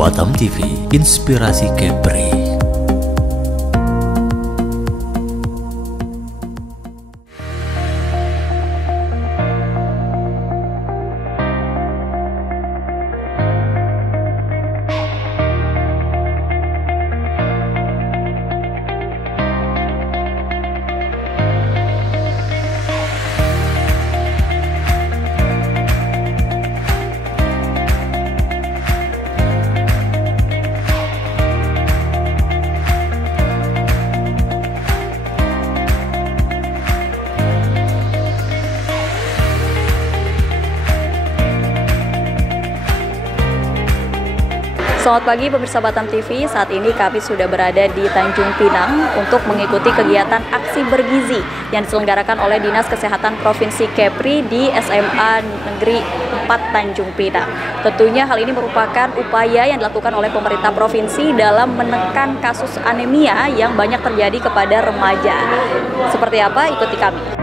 Batam TV, Inspirasi Kepri. Selamat pagi pemirsa Batam TV, saat ini kami sudah berada di Tanjung Pinang untuk mengikuti kegiatan aksi bergizi yang diselenggarakan oleh Dinas Kesehatan Provinsi Kepri di SMA Negeri 4 Tanjung Pinang. Tentunya hal ini merupakan upaya yang dilakukan oleh pemerintah provinsi dalam menekan kasus anemia yang banyak terjadi kepada remaja. Seperti apa? Ikuti kami.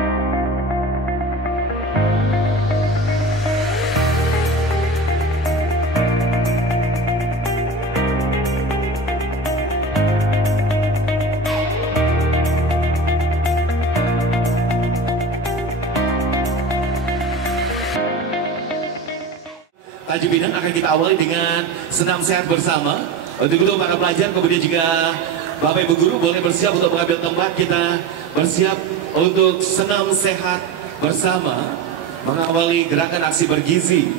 Tanjung Pinang akan kita awali dengan senam sehat bersama. Untuk itu para pelajar kemudian juga Bapak Ibu Guru boleh bersiap untuk mengambil tempat. Kita bersiap untuk senam sehat bersama mengawali gerakan aksi bergizi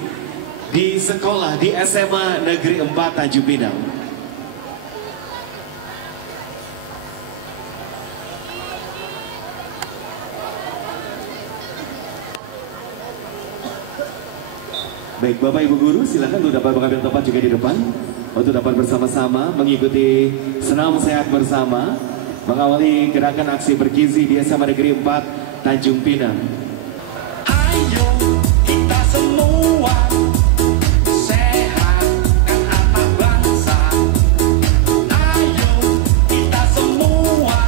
di sekolah di SMA Negeri 4 Tanjung Pinang. Baik, Bapak Ibu Guru silakan untuk dapat mengambil tempat juga di depan untuk dapat bersama-sama mengikuti senam sehat bersama mengawali gerakan aksi bergizi di SMA Negeri 4 Tanjung Pinang. Ayo kita semua sehatkan anak bangsa. Ayo kita semua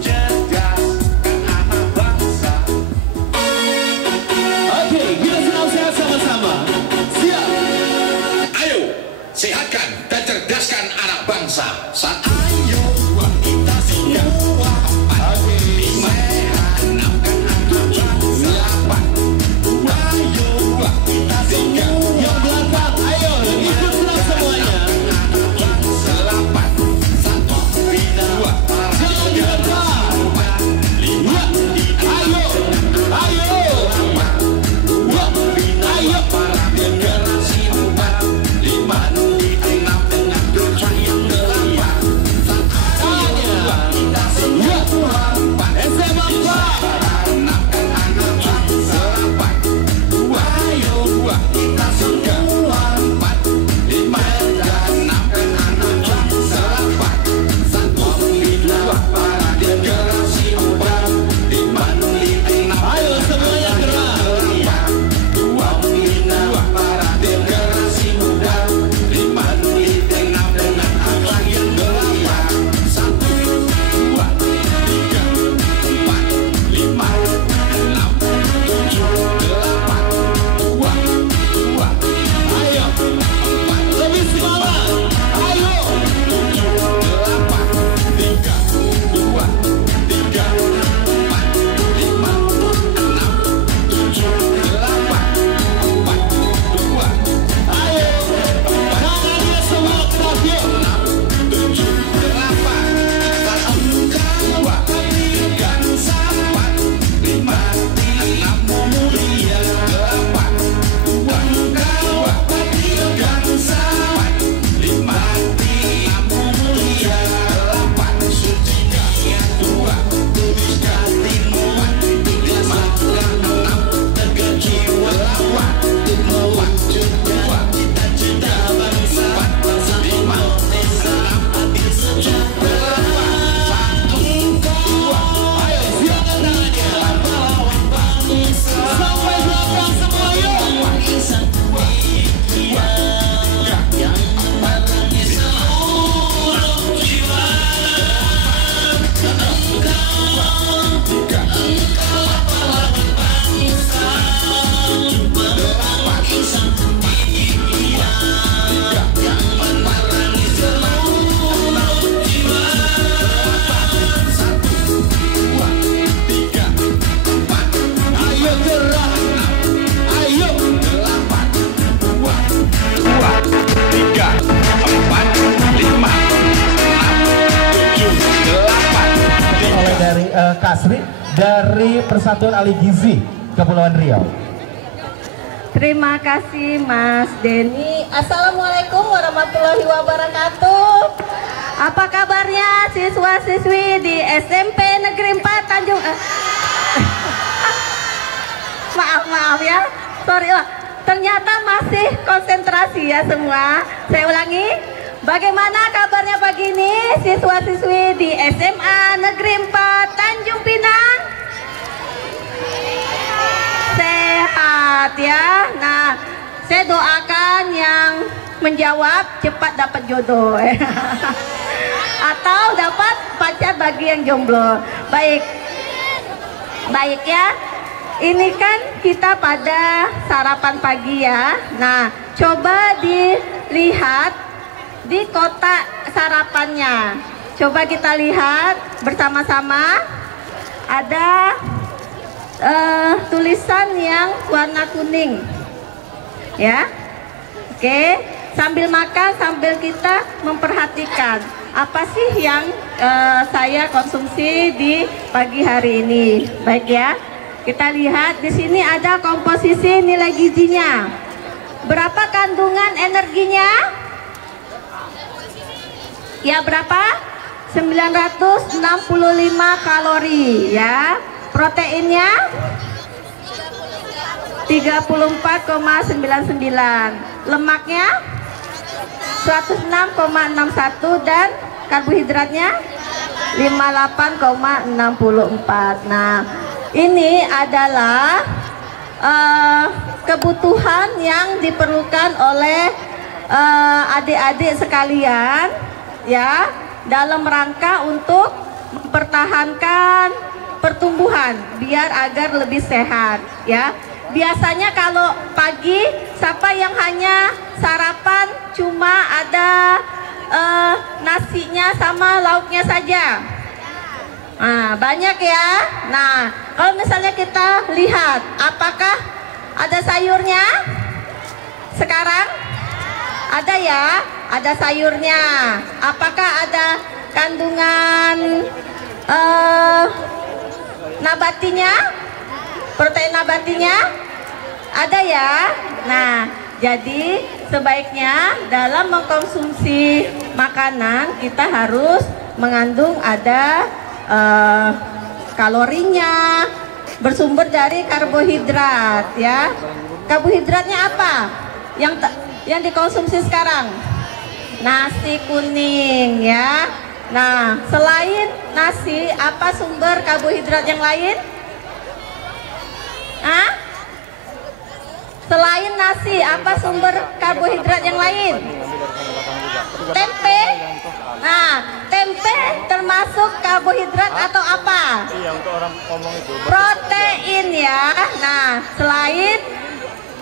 cerdaskan anak bangsa. Oke, kita senam sehat sama-sama. Siap. Ayo sehatkan dan cerdaskan anak bangsa. Satu. Ayo kita semua sehatkan anak bangsa. Delapan. Ayo kita semua Yang belakang, ayo ikut senam semuanya. delapan. Satu. Dua. Jangan di depan. Lima. Ayo, ayo. Ayo para generasi muda. Lima. Enam dengan dosa yang delapan. Kasri dari Persatuan Ahli Gizi Kepulauan Riau. Terima kasih Mas Denny. Assalamualaikum warahmatullahi wabarakatuh. Apa kabarnya siswa-siswi di SMP Negeri 4 Tanjung? Maaf ya, sorry lah. Ternyata masih konsentrasi ya semua. Saya ulangi. Bagaimana kabarnya pagi ini siswa-siswi di SMA Negeri 4 Tanjung Pinang? Sehat ya. Nah, saya doakan yang menjawab cepat dapat jodoh atau dapat pacar bagi yang jomblo. Baik ya. Ini kan kita pada sarapan pagi ya. Nah, coba dilihat di kotak sarapannya. Coba kita lihat bersama-sama. Ada tulisan yang warna kuning. Ya. Oke, sambil makan sambil kita memperhatikan apa sih yang saya konsumsi di pagi hari ini. Baik ya. Kita lihat di sini ada komposisi nilai gizinya. Berapa kandungan energinya? Ya berapa? 965 kalori ya. Proteinnya 34,99. Lemaknya 106,61 dan karbohidratnya 58,64. Nah, ini adalah kebutuhan yang diperlukan oleh adik-adik sekalian ya dalam rangka untuk mempertahankan pertumbuhan biar agar lebih sehat ya. Biasanya kalau pagi siapa yang hanya sarapan cuma ada nasinya sama lauknya saja? Nah, banyak ya. Nah, kalau misalnya kita lihat apakah ada sayurnya? Sekarang ada ya, ada sayurnya. Apakah ada kandungan nabatinya? Protein nabatinya? Ada ya. Nah, jadi sebaiknya dalam mengkonsumsi makanan kita harus mengandung ada kalorinya, bersumber dari karbohidrat ya. Karbohidratnya apa? Yang dikonsumsi sekarang nasi kuning ya. Nah, selain nasi, apa sumber karbohidrat yang lain? Hah? Selain nasi, apa sumber karbohidrat yang lain? Tempe. Nah, tempe termasuk karbohidrat atau apa? Protein ya. Nah, selain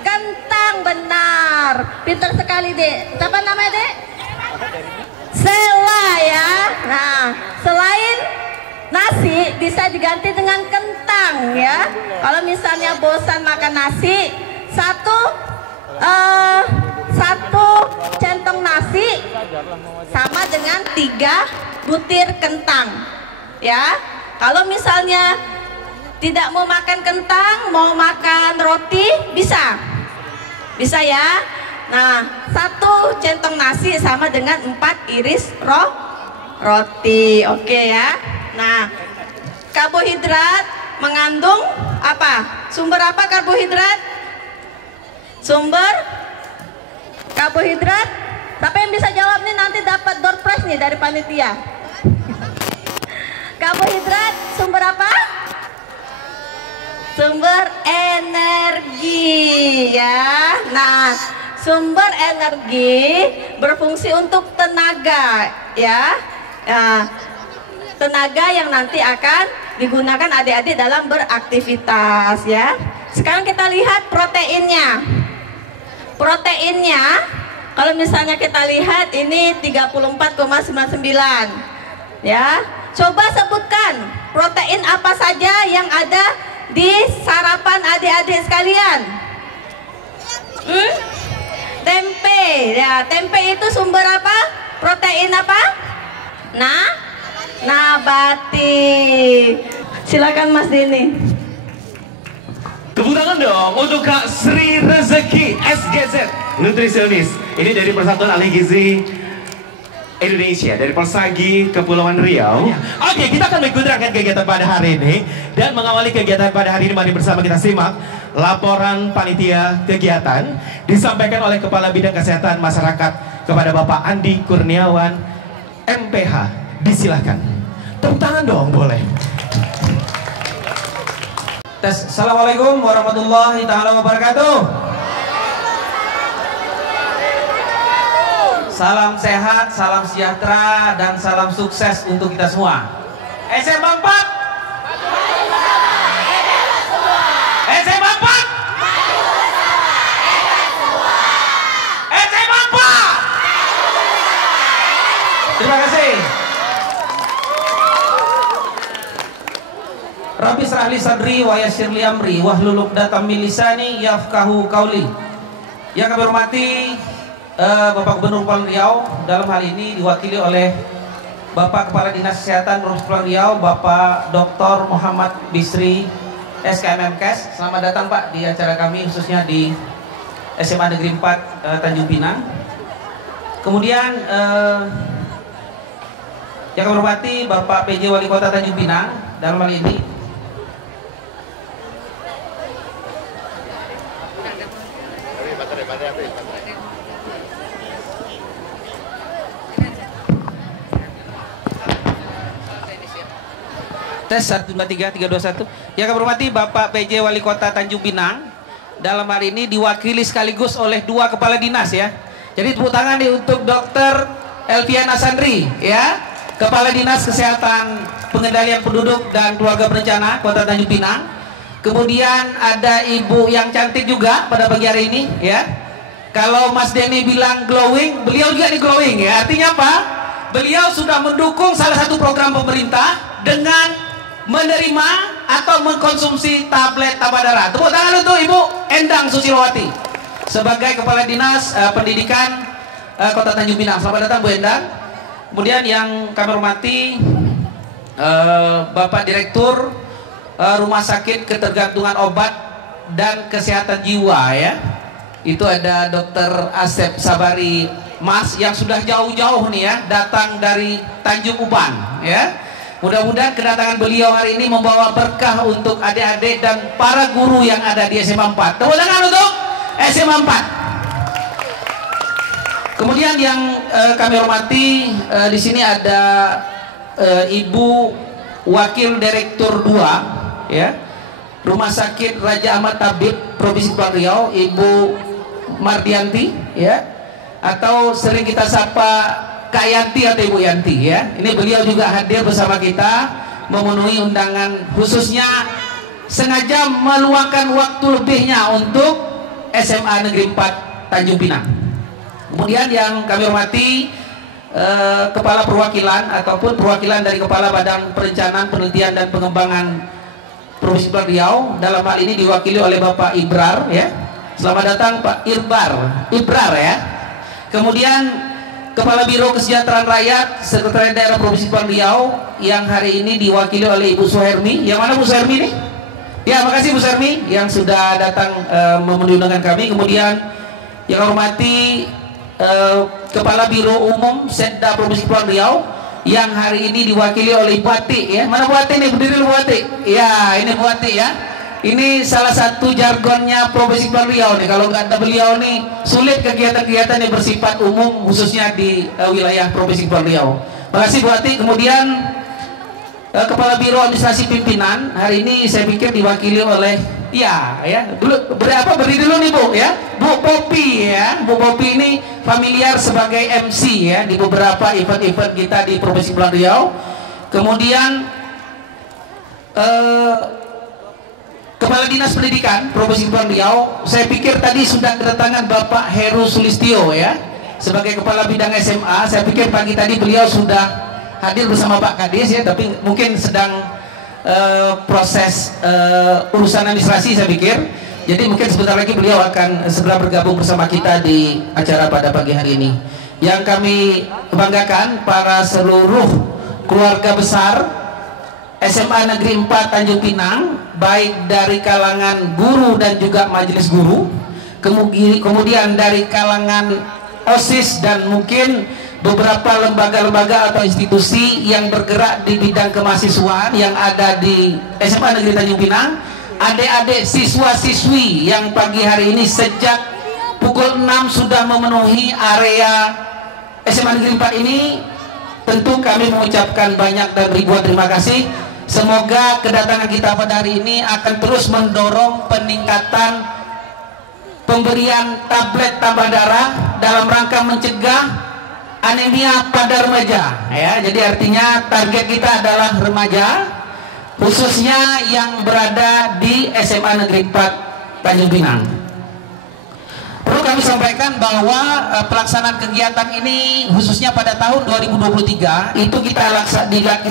kentang, benar. Pintar sekali, Dek. Siapa namanya, Dek? Sela ya. Nah, selain nasi bisa diganti dengan kentang ya. Kalau misalnya bosan makan nasi, satu centong nasi sama dengan 3 butir kentang ya. Kalau misalnya tidak mau makan kentang, mau makan roti, bisa ya. Nah, 1 centong nasi sama dengan 4 iris roti. Oke ya. Nah, karbohidrat mengandung apa? Sumber apa karbohidrat? Sumber karbohidrat. Siapa yang bisa jawab nih nanti dapat door prize nih dari panitia. Karbohidrat sumber apa? Sumber energi ya. Nah, sumber energi berfungsi untuk tenaga ya. Tenaga yang nanti akan digunakan adik-adik dalam beraktivitas ya. Sekarang kita lihat proteinnya. Proteinnya kalau misalnya kita lihat ini 34,99 ya. Coba sebutkan protein apa saja yang ada di sarapan adik-adik sekalian. Tempe ya. Tempe itu sumber apa? Protein apa? Nabati. Silakan Mas Denny. Tepuk tangan dong untuk Kak Sri Rezeki SGZ, nutrisionis. Ini dari Persatuan Ahli Gizi Indonesia, dari Persagi Kepulauan Riau. Oke, kita akan mengikuti rangkaian kegiatan pada hari ini. Dan mengawali kegiatan pada hari ini, mari bersama kita simak laporan panitia kegiatan disampaikan oleh Kepala Bidang Kesehatan Masyarakat kepada Bapak Andi Kurniawan MPH. Disilahkan. Tepuk tangan dong, boleh. Tes. Assalamualaikum warahmatullahi taala wabarakatuh. Salam sehat, salam sejahtera, dan salam sukses untuk kita semua. SMA 4. SMA 4. SMA 4. Terima kasih. Rabbi shrah li sadri wa yassir li amri wahlul 'uqdatam min lisani yafqahu qauli. Yang kami hormati Bapak Gubernur Kepulauan Riau, dalam hal ini diwakili oleh Bapak Kepala Dinas Kesehatan Provinsi Kepulauan Riau, Bapak Dr. Muhammad Bisri SKMMKes. Selamat datang Pak di acara kami, khususnya di SMA Negeri 4 Tanjung Pinang. Kemudian yang kami hormati Bapak PJ Wali Kota Tanjung Pinang, dalam hal ini tes 1 2 3 3 2 1. Yang kami hormati Bapak PJ Wali Kota Tanjung Pinang, dalam hari ini diwakili sekaligus oleh 2 kepala dinas ya. Jadi tepuk tangan nih untuk Dr. Elviana Sandri ya, Kepala Dinas Kesehatan Pengendalian Penduduk dan Keluarga Berencana Kota Tanjung Pinang. Kemudian ada ibu yang cantik juga pada pagi hari ini ya. Kalau Mas Denny bilang glowing, beliau juga nih glowing ya. Artinya apa? Beliau sudah mendukung salah satu program pemerintah dengan menerima atau mengkonsumsi tablet tambah darah. Tepuk tangan untuk Ibu Endang Susilowati sebagai Kepala Dinas Pendidikan Kota Tanjung Pinang. Selamat datang Bu Endang. Kemudian yang kami hormati Bapak Direktur Rumah Sakit Ketergantungan Obat dan Kesehatan Jiwa ya. Itu ada Dr. Asep Sabari Mas yang sudah jauh-jauh nih ya, datang dari Tanjung Uban ya. Mudah-mudahan kedatangan beliau hari ini membawa berkah untuk adik-adik dan para guru yang ada di SMA 4. Tepuk tangan untuk SMA 4. Kemudian yang kami hormati di sini ada Ibu Wakil Direktur 2 ya, Rumah Sakit Raja Ahmad Tabib Provinsi Kepulauan Riau, Ibu Mardianti ya, atau sering kita sapa Kak Yanti atau Ibu Yanti ya. Ini beliau juga hadir bersama kita memenuhi undangan, khususnya sengaja meluangkan waktu lebihnya untuk SMA Negeri 4 Tanjung Pinang. Kemudian yang kami hormati Kepala Perwakilan ataupun perwakilan dari Kepala Badan Perencanaan, Penelitian dan Pengembangan Provinsi Kepulauan Riau, dalam hal ini diwakili oleh Bapak Ibrar ya. Selamat datang Pak Ibrar ya. Kemudian Kepala Biro Kesejahteraan Rakyat Sekretariat Daerah Provinsi Kepulauan Riau yang hari ini diwakili oleh Ibu Suhermi. Yang mana Bu Suhermi nih? Ya, makasih Bu Suhermi yang sudah datang memenuhi undangan kami. Kemudian yang hormati Kepala Biro Umum Setda Provinsi Kepulauan Riau yang hari ini diwakili oleh Ibu Ati ya. Mana Bu Ati nih? Berdiri Bu Ati. Ya, ini Bu Ati ya. Ini salah satu jargonnya Provinsi Kepulauan Riau nih. Kalau nggak ada beliau nih, sulit kegiatan-kegiatan yang bersifat umum khususnya di wilayah Provinsi Kepulauan Riau. Makasih Bu Ati. Kemudian Kepala Biro Administrasi Pimpinan hari ini saya pikir diwakili oleh ya dulu berdiri dulu nih Bu ya, Bu Popi ya. Bu Popi ini familiar sebagai MC ya di beberapa event-event kita di Provinsi Kepulauan Riau. Kemudian Kepala Dinas Pendidikan Provinsi Kepulauan Riau, saya pikir tadi sudah kedatangan Bapak Heru Sulistyo ya sebagai Kepala Bidang SMA. Saya pikir pagi tadi beliau sudah hadir bersama Pak Kadis ya, tapi mungkin sedang proses urusan administrasi saya pikir. Jadi mungkin sebentar lagi beliau akan segera bergabung bersama kita di acara pada pagi hari ini. Yang kami banggakan para seluruh keluarga besar SMA Negeri 4 Tanjung Pinang, baik dari kalangan guru dan juga majelis guru, kemudian dari kalangan OSIS dan mungkin beberapa lembaga-lembaga atau institusi yang bergerak di bidang kemahasiswaan yang ada di SMA Negeri Tanjung Pinang, adik-adik siswa-siswi yang pagi hari ini sejak pukul 6 sudah memenuhi area SMA Negeri 4 ini. Tentu kami mengucapkan banyak dan ribuan terima kasih. Semoga kedatangan kita pada hari ini akan terus mendorong peningkatan pemberian tablet tambah darah dalam rangka mencegah anemia pada remaja. Ya, jadi artinya target kita adalah remaja, khususnya yang berada di SMA Negeri 4 Tanjung Pinang. Perlu kami sampaikan bahwa pelaksanaan kegiatan ini khususnya pada tahun 2023 itu kita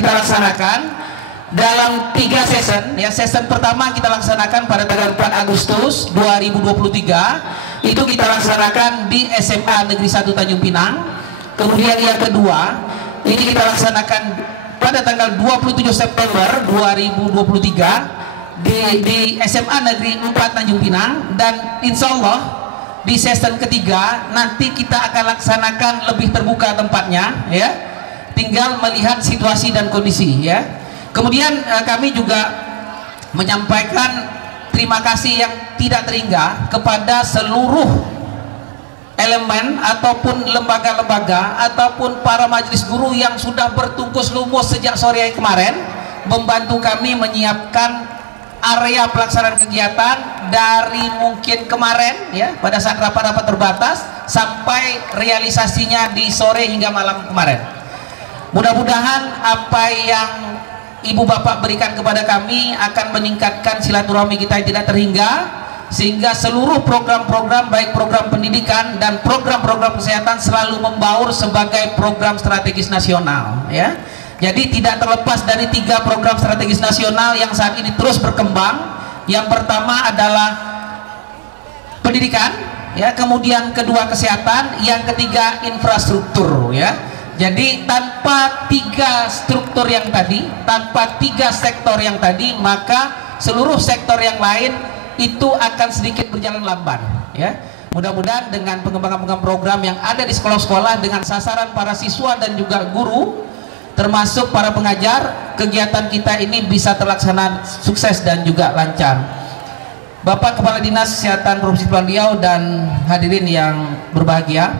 laksanakan dalam 3 season. Ya, season pertama kita laksanakan pada tanggal 4 Agustus 2023 itu kita laksanakan di SMA Negeri 1 Tanjung Pinang. Kemudian yang kedua ini kita laksanakan pada tanggal 27 September 2023 di SMA Negeri 4 Tanjung Pinang, dan insya Allah di season ketiga nanti kita akan laksanakan lebih terbuka tempatnya, ya, tinggal melihat situasi dan kondisi, ya. Kemudian kami juga menyampaikan terima kasih yang tidak terhingga kepada seluruh elemen ataupun lembaga-lembaga ataupun para majelis guru yang sudah bertungkus lumus sejak sore hari kemarin membantu kami menyiapkan area pelaksanaan kegiatan dari mungkin kemarin, ya, pada saat rapat-rapat terbatas sampai realisasinya di sore hingga malam kemarin. Mudah-mudahan apa yang Ibu Bapak berikan kepada kami akan meningkatkan silaturahmi kita yang tidak terhingga, sehingga seluruh program-program baik program pendidikan dan program-program kesehatan selalu membaur sebagai program strategis nasional, ya. Jadi tidak terlepas dari 3 program strategis nasional yang saat ini terus berkembang. Yang pertama adalah pendidikan, ya, kemudian kedua kesehatan, yang ketiga infrastruktur, ya. Jadi tanpa 3 struktur yang tadi, tanpa 3 sektor yang tadi, maka seluruh sektor yang lain itu akan sedikit berjalan lamban, ya. Mudah-mudahan dengan pengembangan program yang ada di sekolah-sekolah dengan sasaran para siswa dan juga guru, termasuk para pengajar, kegiatan kita ini bisa terlaksana sukses dan juga lancar. Bapak Kepala Dinas Kesehatan Provinsi Kepulauan Riau dan hadirin yang berbahagia,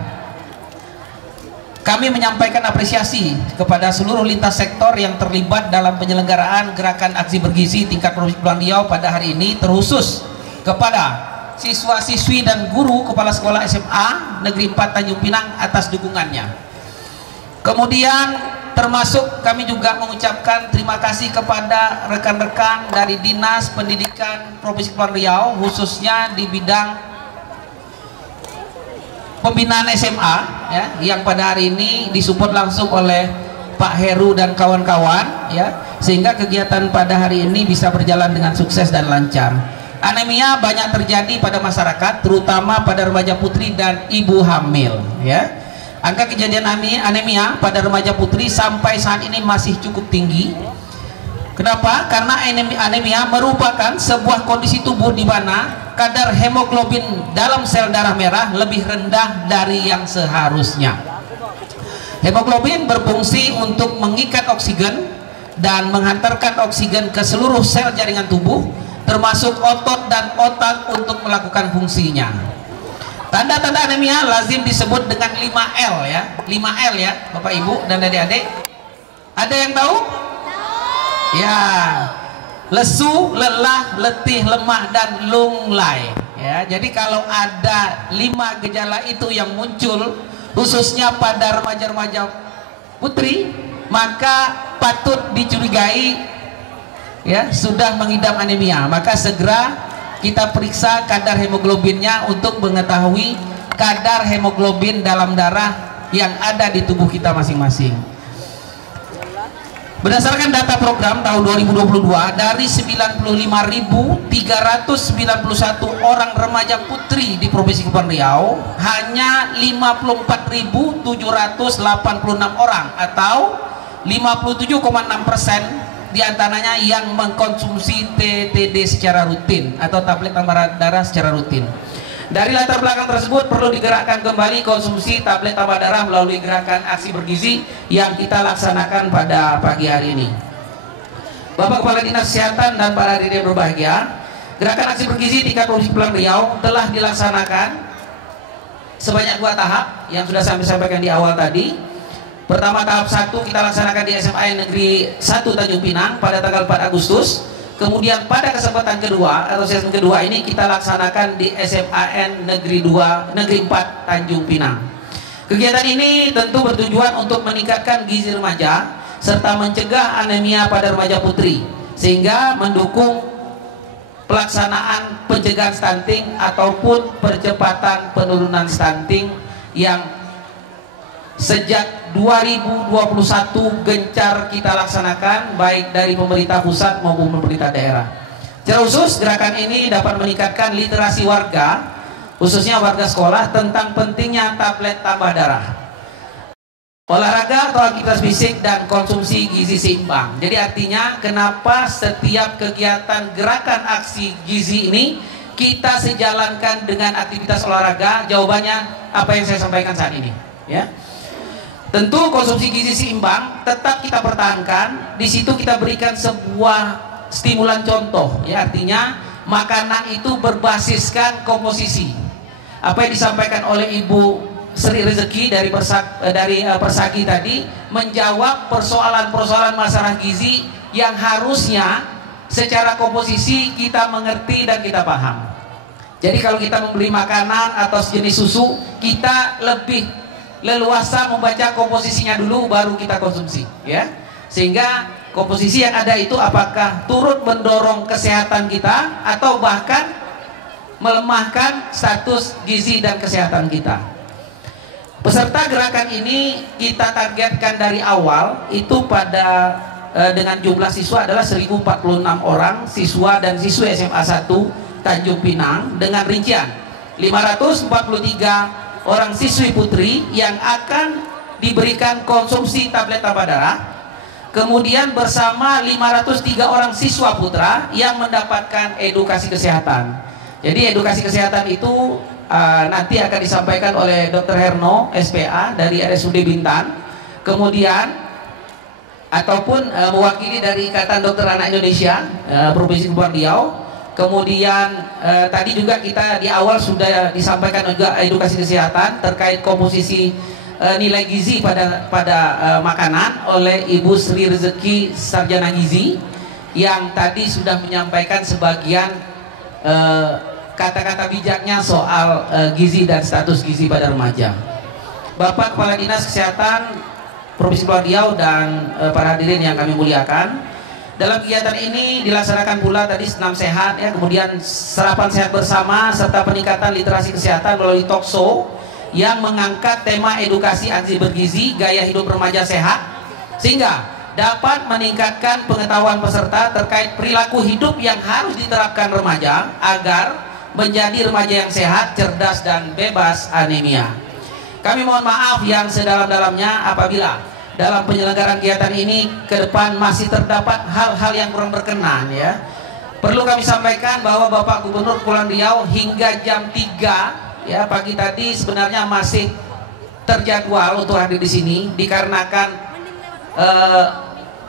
kami menyampaikan apresiasi kepada seluruh lintas sektor yang terlibat dalam penyelenggaraan gerakan aksi bergizi tingkat Provinsi Kepulauan Riau pada hari ini, terkhusus kepada siswa-siswi dan guru kepala sekolah SMA Negeri 4 Tanjung Pinang atas dukungannya. Kemudian termasuk kami juga mengucapkan terima kasih kepada rekan-rekan dari Dinas Pendidikan Provinsi Kepulauan Riau, khususnya di bidang pembinaan SMA, ya, yang pada hari ini disupport langsung oleh Pak Heru dan kawan-kawan, ya, sehingga kegiatan pada hari ini bisa berjalan dengan sukses dan lancar. Anemia banyak terjadi pada masyarakat, terutama pada remaja putri dan ibu hamil, ya. Angka kejadian anemia pada remaja putri sampai saat ini masih cukup tinggi. Kenapa? Karena anemia merupakan sebuah kondisi tubuh di mana kadar hemoglobin dalam sel darah merah lebih rendah dari yang seharusnya. Hemoglobin berfungsi untuk mengikat oksigen dan menghantarkan oksigen ke seluruh sel jaringan tubuh, termasuk otot dan otak untuk melakukan fungsinya. Tanda-tanda anemia lazim disebut dengan 5L, ya. 5L, ya, Bapak Ibu dan adik-adik. Ada yang tahu? Ya, lesu, lelah, letih, lemah, dan lunglai, ya. Jadi kalau ada 5 gejala itu yang muncul khususnya pada remaja-remaja putri, maka patut dicurigai, ya, sudah mengidap anemia. Maka segera kita periksa kadar hemoglobinnya untuk mengetahui kadar hemoglobin dalam darah yang ada di tubuh kita masing-masing. Berdasarkan data program tahun 2022, dari 95.391 orang remaja putri di Provinsi Kepulauan Riau, hanya 54.786 orang atau 57,6% diantaranya yang mengkonsumsi TTD secara rutin atau tablet tambah darah secara rutin. Dari latar belakang tersebut perlu digerakkan kembali konsumsi tablet tambah darah melalui gerakan aksi bergizi yang kita laksanakan pada pagi hari ini. Bapak Kepala Dinas Kesehatan dan para hadirin berbahagia, gerakan aksi bergizi tingkat Provinsi Kepulauan Riau telah dilaksanakan sebanyak 2 tahap yang sudah saya sampaikan di awal tadi. Pertama, tahap 1 kita laksanakan di SMA Negeri 1 Tanjung Pinang pada tanggal 4 Agustus. Kemudian pada kesempatan kedua atau sesi kedua ini kita laksanakan di SMAN Negeri 4 Tanjung Pinang. Kegiatan ini tentu bertujuan untuk meningkatkan gizi remaja serta mencegah anemia pada remaja putri, sehingga mendukung pelaksanaan pencegahan stunting ataupun percepatan penurunan stunting yang sejak 2021 gencar kita laksanakan baik dari pemerintah pusat maupun pemerintah daerah. Secara khusus gerakan ini dapat meningkatkan literasi warga, khususnya warga sekolah, tentang pentingnya tablet tambah darah, olahraga atau aktivitas fisik, dan konsumsi gizi seimbang. Jadi artinya kenapa setiap kegiatan gerakan aksi gizi ini kita sejalankan dengan aktivitas olahraga? Jawabannya apa yang saya sampaikan saat ini, ya. Tentu konsumsi gizi seimbang tetap kita pertahankan. Di situ kita berikan sebuah stimulan contoh, ya, artinya makanan itu berbasiskan komposisi. Apa yang disampaikan oleh Ibu Sri Rezeki dari Persagi tadi menjawab persoalan-persoalan masalah gizi yang harusnya secara komposisi kita mengerti dan kita paham. Jadi kalau kita membeli makanan atau sejenis susu, kita lebih leluasa membaca komposisinya dulu baru kita konsumsi, ya, sehingga komposisi yang ada itu apakah turut mendorong kesehatan kita atau bahkan melemahkan status gizi dan kesehatan kita. Peserta gerakan ini kita targetkan dari awal itu pada dengan jumlah siswa adalah 1046 orang siswa dan siswi SMA 1 Tanjung Pinang, dengan rincian 543 orang siswi putri yang akan diberikan konsumsi tablet tambah darah, kemudian bersama 503 orang siswa putra yang mendapatkan edukasi kesehatan. Jadi edukasi kesehatan itu nanti akan disampaikan oleh Dr. Herno SPA dari RSUD Bintan, kemudian ataupun mewakili dari Ikatan Dokter Anak Indonesia Provinsi Kepulauan Riau. Kemudian tadi juga kita di awal sudah disampaikan juga edukasi kesehatan terkait komposisi nilai gizi pada makanan oleh Ibu Sri Rezeki Sarjana Gizi, yang tadi sudah menyampaikan sebagian kata-kata bijaknya soal gizi dan status gizi pada remaja. Bapak Kepala Dinas Kesehatan Provinsi Kepulauan Riau dan para hadirin yang kami muliakan, dalam kegiatan ini dilaksanakan pula tadi senam sehat, ya, kemudian sarapan sehat bersama serta peningkatan literasi kesehatan melalui talk show yang mengangkat tema edukasi aksi bergizi gaya hidup remaja sehat, sehingga dapat meningkatkan pengetahuan peserta terkait perilaku hidup yang harus diterapkan remaja agar menjadi remaja yang sehat, cerdas, dan bebas anemia. Kami mohon maaf yang sedalam-dalamnya apabila dalam penyelenggaraan kegiatan ini ke depan masih terdapat hal-hal yang kurang berkenan, ya. Perlu kami sampaikan bahwa Bapak Gubernur Kepulauan Riau hingga jam 3 ya pagi tadi sebenarnya masih terjadwal untuk hadir di sini, dikarenakan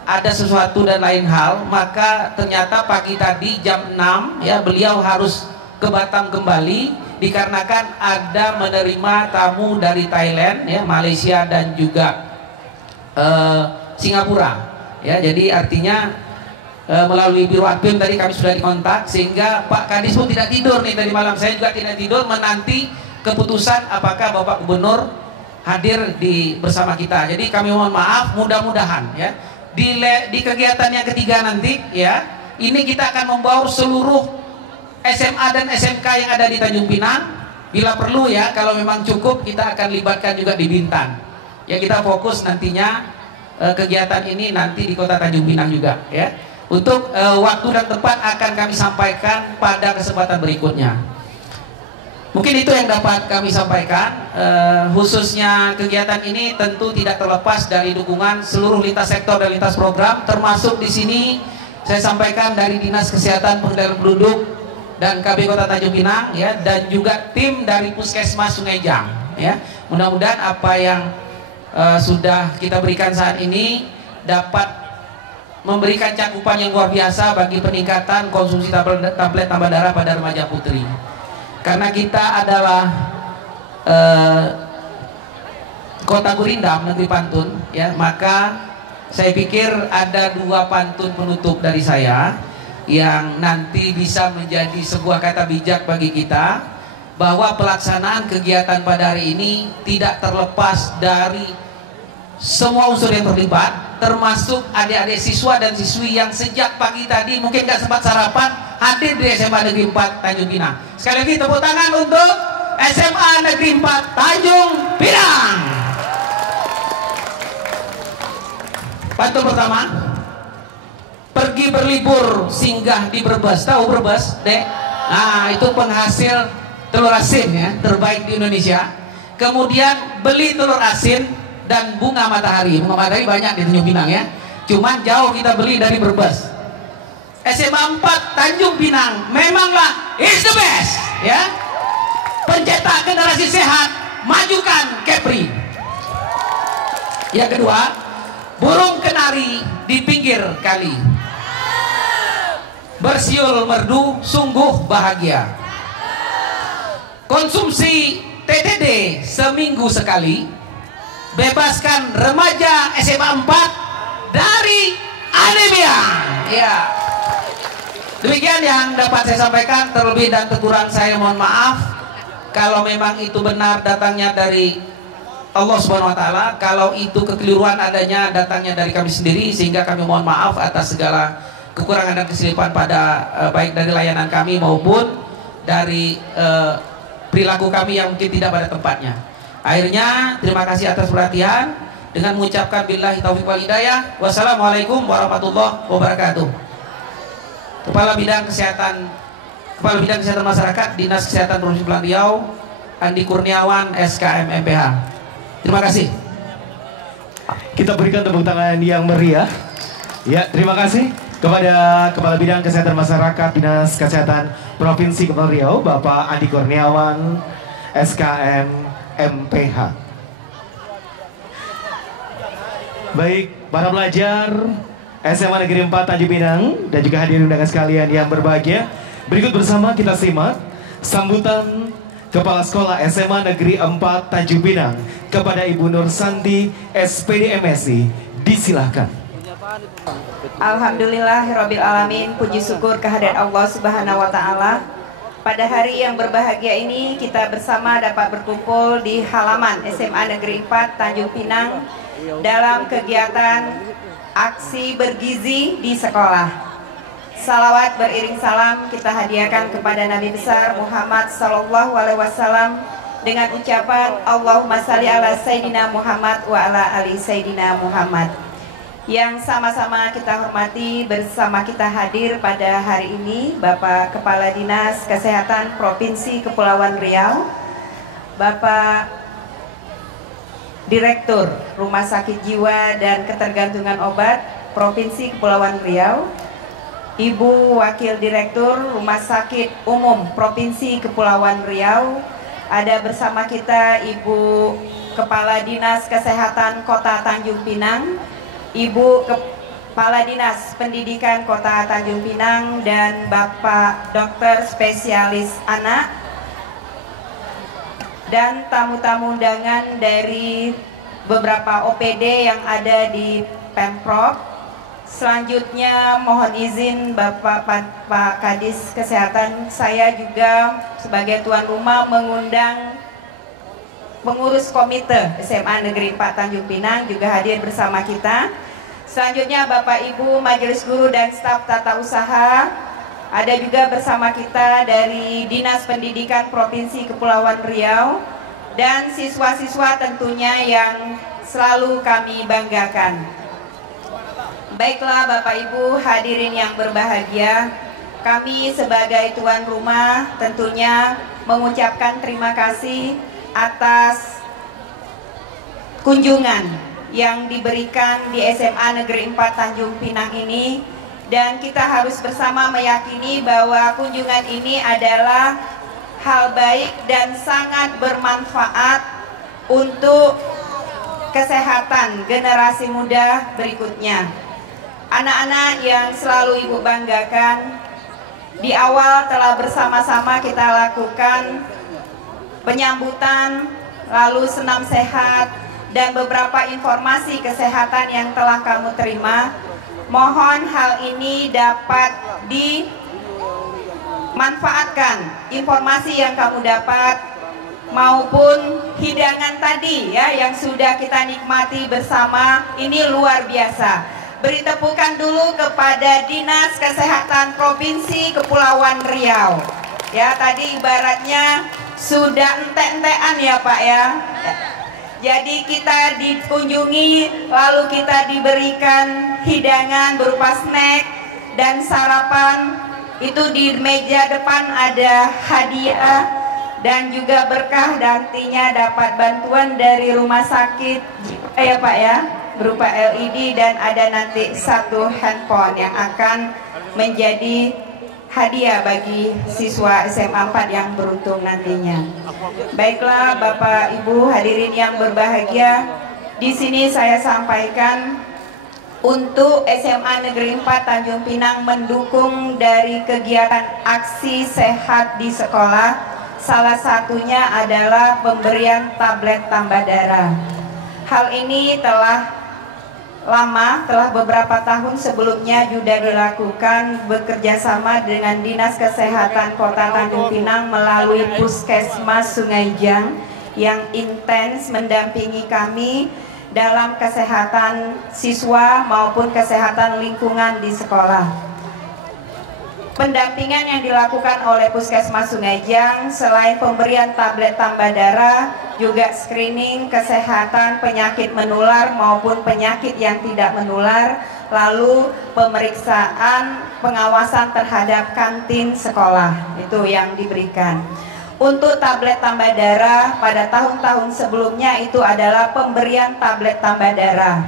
ada sesuatu dan lain hal, maka ternyata pagi tadi jam 6 ya beliau harus ke Batam kembali dikarenakan ada menerima tamu dari Thailand, ya, Malaysia, dan juga Singapura, ya. Jadi artinya melalui Biro Admin tadi kami sudah dikontak, sehingga Pak Kadis pun tidak tidur nih tadi malam. Saya juga tidak tidur menanti keputusan apakah Bapak Gubernur hadir bersama kita. Jadi kami mohon maaf, mudah-mudahan ya di kegiatan yang ketiga nanti, ya, ini kita akan membawa seluruh SMA dan SMK yang ada di Tanjung Pinang. Bila perlu, ya, kalau memang cukup kita akan libatkan juga di Bintan. Ya, kita fokus nantinya kegiatan ini nanti di Kota Tanjung Pinang juga, ya. Untuk waktu dan tempat akan kami sampaikan pada kesempatan berikutnya. Mungkin itu yang dapat kami sampaikan. Khususnya kegiatan ini tentu tidak terlepas dari dukungan seluruh lintas sektor dan lintas program, termasuk di sini saya sampaikan dari Dinas Kesehatan Pengendalian Penduduk dan KB Kota Tanjung Pinang, ya, dan juga tim dari Puskesmas Sungai Jang, ya. Mudah-mudahan apa yang sudah kita berikan saat ini dapat memberikan cakupan yang luar biasa bagi peningkatan konsumsi tablet tambah darah pada remaja putri. Karena kita adalah Kota Gurindam, Negeri Pantun, ya, maka saya pikir ada 2 pantun penutup dari saya yang nanti bisa menjadi sebuah kata bijak bagi kita, bahwa pelaksanaan kegiatan pada hari ini tidak terlepas dari semua unsur yang terlibat, termasuk adik-adik siswa dan siswi yang sejak pagi tadi mungkin gak sempat sarapan hadir di SMA Negeri 4 Tanjung Pinang. Sekali lagi tepuk tangan untuk SMA Negeri 4 Tanjung Pinang. Pantun pertama, pergi berlibur singgah di Brebes. Tahu Brebes, Dek? Nah, itu penghasil telur asin, ya, terbaik di Indonesia. Kemudian beli telur asin dan bunga matahari. Bunga matahari banyak di Tanjung Pinang, ya. Cuman jauh kita beli dari Brebes. SMA 4 Tanjung Pinang memanglah is the best, ya. Pencetak generasi sehat, majukan Kepri. Yang kedua, burung kenari di pinggir kali, bersiul merdu sungguh bahagia. Konsumsi TTD seminggu sekali, bebaskan remaja SMA 4 dari anemia. Ya. Demikian yang dapat saya sampaikan. Terlebih dan terkurang saya mohon maaf kalau memang itu benar datangnya dari Allah Subhanahu wa taala, kalau itu kekeliruan adanya datangnya dari kami sendiri, sehingga kami mohon maaf atas segala kekurangan dan kesilapan pada baik dari layanan kami maupun dari perilaku kami yang mungkin tidak pada tempatnya. Akhirnya terima kasih atas perhatian dengan mengucapkan billahi taufiq wal hidayah. Wassalamualaikum warahmatullahi wabarakatuh. Kepala Bidang Kesehatan Masyarakat Dinas Kesehatan Provinsi Kepulauan Riau, Andi Kurniawan, SKM MPH. Terima kasih. Kita berikan tepuk tangan yang meriah. Ya, terima kasih kepada Kepala Bidang Kesehatan Masyarakat Dinas Kesehatan Provinsi Kepulauan Riau, Bapak Andi Kurniawan, SKM MPH. Baik, para pelajar SMA Negeri 4 Tanjung Pinang dan juga hadirin undangan sekalian yang berbahagia, berikut bersama kita simak sambutan Kepala Sekolah SMA Negeri 4 Tanjung Pinang kepada Ibu Nur Santi, SPD MSI. Disilahkan. Alhamdulillahirabbil alamin, puji syukur kehadirat Allah Subhanahu wa taala. Pada hari yang berbahagia ini kita bersama dapat berkumpul di halaman SMA Negeri 4 Tanjung Pinang dalam kegiatan aksi bergizi di sekolah. Salawat beriring salam kita hadiahkan kepada Nabi besar Muhammad Sallallahu Alaihi Wasallam dengan ucapan Allahumma salli ala Sayyidina Muhammad wa ala ali Sayyidina Muhammad. Yang sama-sama kita hormati, bersama kita hadir pada hari ini Bapak Kepala Dinas Kesehatan Provinsi Kepulauan Riau, Bapak Direktur Rumah Sakit Jiwa dan Ketergantungan Obat Provinsi Kepulauan Riau, Ibu Wakil Direktur Rumah Sakit Umum Provinsi Kepulauan Riau, ada bersama kita Ibu Kepala Dinas Kesehatan Kota Tanjung Pinang, Ibu Kepala Dinas Pendidikan Kota Tanjung Pinang, dan Bapak Dokter Spesialis Anak, dan tamu-tamu undangan dari beberapa OPD yang ada di Pemprov. Selanjutnya mohon izin Bapak Pak Kadis Kesehatan, saya juga sebagai tuan rumah mengundang pengurus komite SMA Negeri 4 Tanjung Pinang juga hadir bersama kita. Selanjutnya Bapak Ibu Majelis Guru dan staf tata usaha ada juga bersama kita dari Dinas Pendidikan Provinsi Kepulauan Riau, dan siswa-siswa tentunya yang selalu kami banggakan. Baiklah Bapak Ibu hadirin yang berbahagia, kami sebagai tuan rumah tentunya mengucapkan terima kasih atas kunjungan yang diberikan di SMA Negeri 4 Tanjung Pinang ini, dan kita harus bersama meyakini bahwa kunjungan ini adalah hal baik dan sangat bermanfaat untuk kesehatan generasi muda berikutnya. Anak-anak yang selalu Ibu banggakan, di awal telah bersama-sama kita lakukan penyambutan, lalu senam sehat, dan beberapa informasi kesehatan yang telah kamu terima. Mohon hal ini dapat dimanfaatkan, informasi yang kamu dapat maupun hidangan tadi ya yang sudah kita nikmati bersama, ini luar biasa. Beri tepukan dulu kepada Dinas Kesehatan Provinsi Kepulauan Riau. Ya, tadi ibaratnya sudah entek-entekan ya Pak ya. Jadi kita dikunjungi, lalu kita diberikan hidangan berupa snack dan sarapan. Itu di meja depan ada hadiah dan juga berkah, dan artinya dapat bantuan dari rumah sakit ya Pak ya, berupa LED, dan ada nanti 1 handphone yang akan menjadi hadiah bagi siswa SMA 4 yang beruntung nantinya. Baiklah Bapak Ibu hadirin yang berbahagia, di sini saya sampaikan untuk SMA Negeri 4 Tanjung Pinang mendukung dari kegiatan aksi sehat di sekolah. Salah satunya adalah pemberian tablet tambah darah. Hal ini telah beberapa tahun sebelumnya sudah dilakukan bekerjasama dengan Dinas Kesehatan Kota Tanjung Pinang melalui Puskesmas Sungai Jang yang intens mendampingi kami dalam kesehatan siswa maupun kesehatan lingkungan di sekolah. Pendampingan yang dilakukan oleh Puskesmas Sungai Jang selain pemberian tablet tambah darah, juga screening kesehatan penyakit menular maupun penyakit yang tidak menular, lalu pemeriksaan pengawasan terhadap kantin sekolah, itu yang diberikan. Untuk tablet tambah darah pada tahun-tahun sebelumnya itu adalah pemberian tablet tambah darah.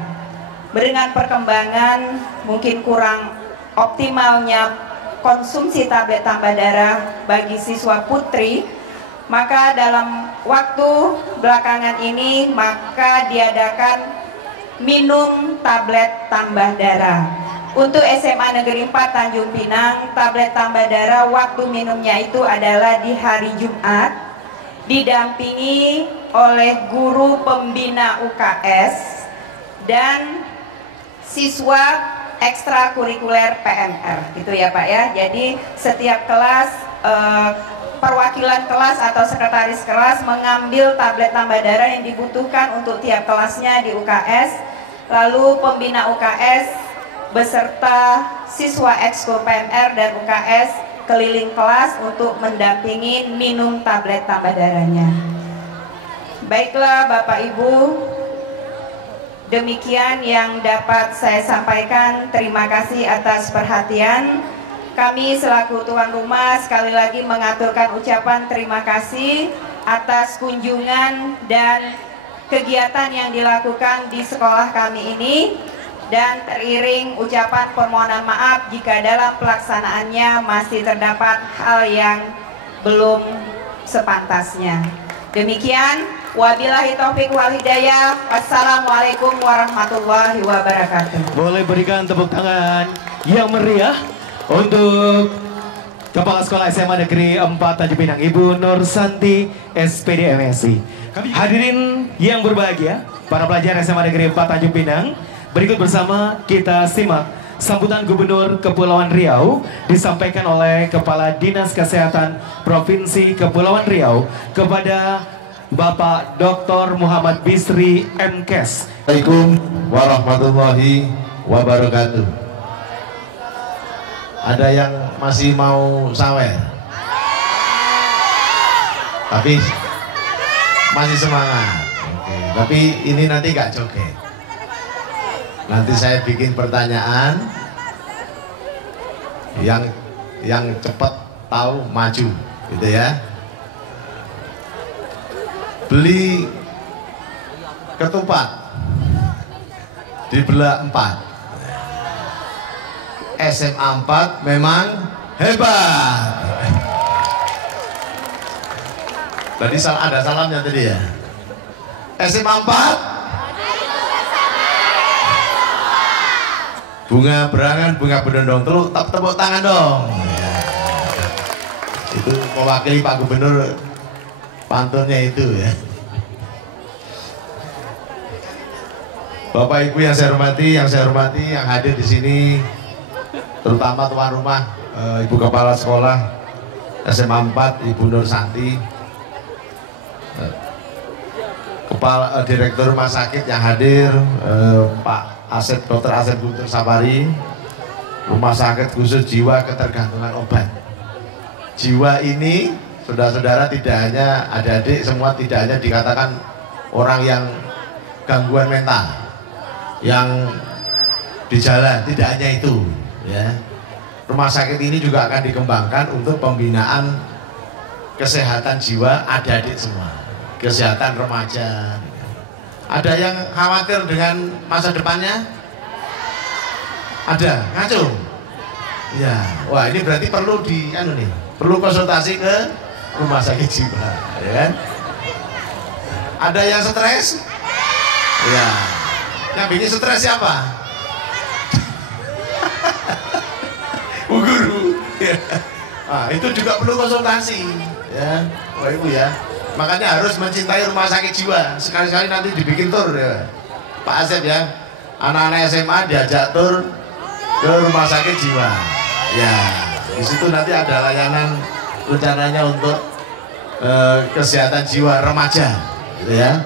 Dengan perkembangan mungkin kurang optimalnya konsumsi tablet tambah darah bagi siswa putri, maka dalam waktu belakangan ini maka diadakan minum tablet tambah darah. Untuk SMA Negeri 4 Tanjung Pinang, tablet tambah darah waktu minumnya itu adalah di hari Jumat, didampingi oleh guru pembina UKS dan siswa ekstrakurikuler PMR, gitu ya Pak ya. Jadi setiap kelas, perwakilan kelas atau sekretaris kelas mengambil tablet tambah darah yang dibutuhkan untuk tiap kelasnya di UKS. Lalu pembina UKS beserta siswa ekskul PMR dan UKS keliling kelas untuk mendampingi minum tablet tambah darahnya. Baiklah Bapak Ibu, demikian yang dapat saya sampaikan. Terima kasih atas perhatian. Kami selaku tuan rumah sekali lagi mengaturkan ucapan terima kasih atas kunjungan dan kegiatan yang dilakukan di sekolah kami ini, dan teriring ucapan permohonan maaf jika dalam pelaksanaannya masih terdapat hal yang belum sepantasnya. Demikian, wabillahi taufik wal hidayah. Wassalamualaikum warahmatullahi wabarakatuh. Boleh berikan tepuk tangan yang meriah untuk Kepala Sekolah SMA Negeri 4 Tanjung Pinang, Ibu Nur Santi, SPD MSI. Hadirin yang berbahagia, para pelajar SMA Negeri 4 Tanjung Pinang, berikut bersama kita simak sambutan Gubernur Kepulauan Riau disampaikan oleh Kepala Dinas Kesehatan Provinsi Kepulauan Riau kepada Bapak Dr. Muhammad Bisri MKes. Assalamualaikum warahmatullahi wabarakatuh. Ada yang masih mau sawer? Tapi masih semangat. Oke. Tapi ini nanti gak joget. Nanti saya bikin pertanyaan yang cepat tahu maju, gitu ya. beli ketupat dibelah 4. SMA 4 memang hebat. Tadi ada salamnya tadi ya. SMA 4 bunga berangan, bunga bedondong teluk, tepuk tangan dong. Ya. Itu mewakili Pak Gubernur pantunnya itu ya. Bapak Ibu yang saya hormati, yang hadir di sini, terutama tuan rumah, Ibu Kepala Sekolah SMA 4, Ibu Nur Santi, Kepala Direktur Rumah Sakit yang hadir, Pak Asep, Dr. Asep Guntur Sapari, Rumah Sakit Khusus Jiwa Ketergantungan Obat. Jiwa ini, saudara-saudara, tidak hanya adik-adik, semua tidak hanya dikatakan orang yang gangguan mental, yang di jalan, tidak hanya itu ya. Rumah sakit ini juga akan dikembangkan untuk pembinaan kesehatan jiwa adik-adik semua, kesehatan remaja. Ada yang khawatir dengan masa depannya? Ada, ngaco? Ya, wah ini berarti perlu perlu konsultasi ke rumah sakit jiwa, ya kan? Ada yang stres? Ya. Yang bikin stres siapa? Bu Guru. Ya. Nah, itu juga perlu konsultasi, ya, Bapak Ibu ya. Makanya harus mencintai rumah sakit jiwa. Sekali-sekali nanti dibikin tur ya, Pak Asep ya. Anak-anak SMA diajak tur ke rumah sakit jiwa. Ya, di situ nanti ada layanan rencananya untuk kesehatan jiwa remaja, gitu ya.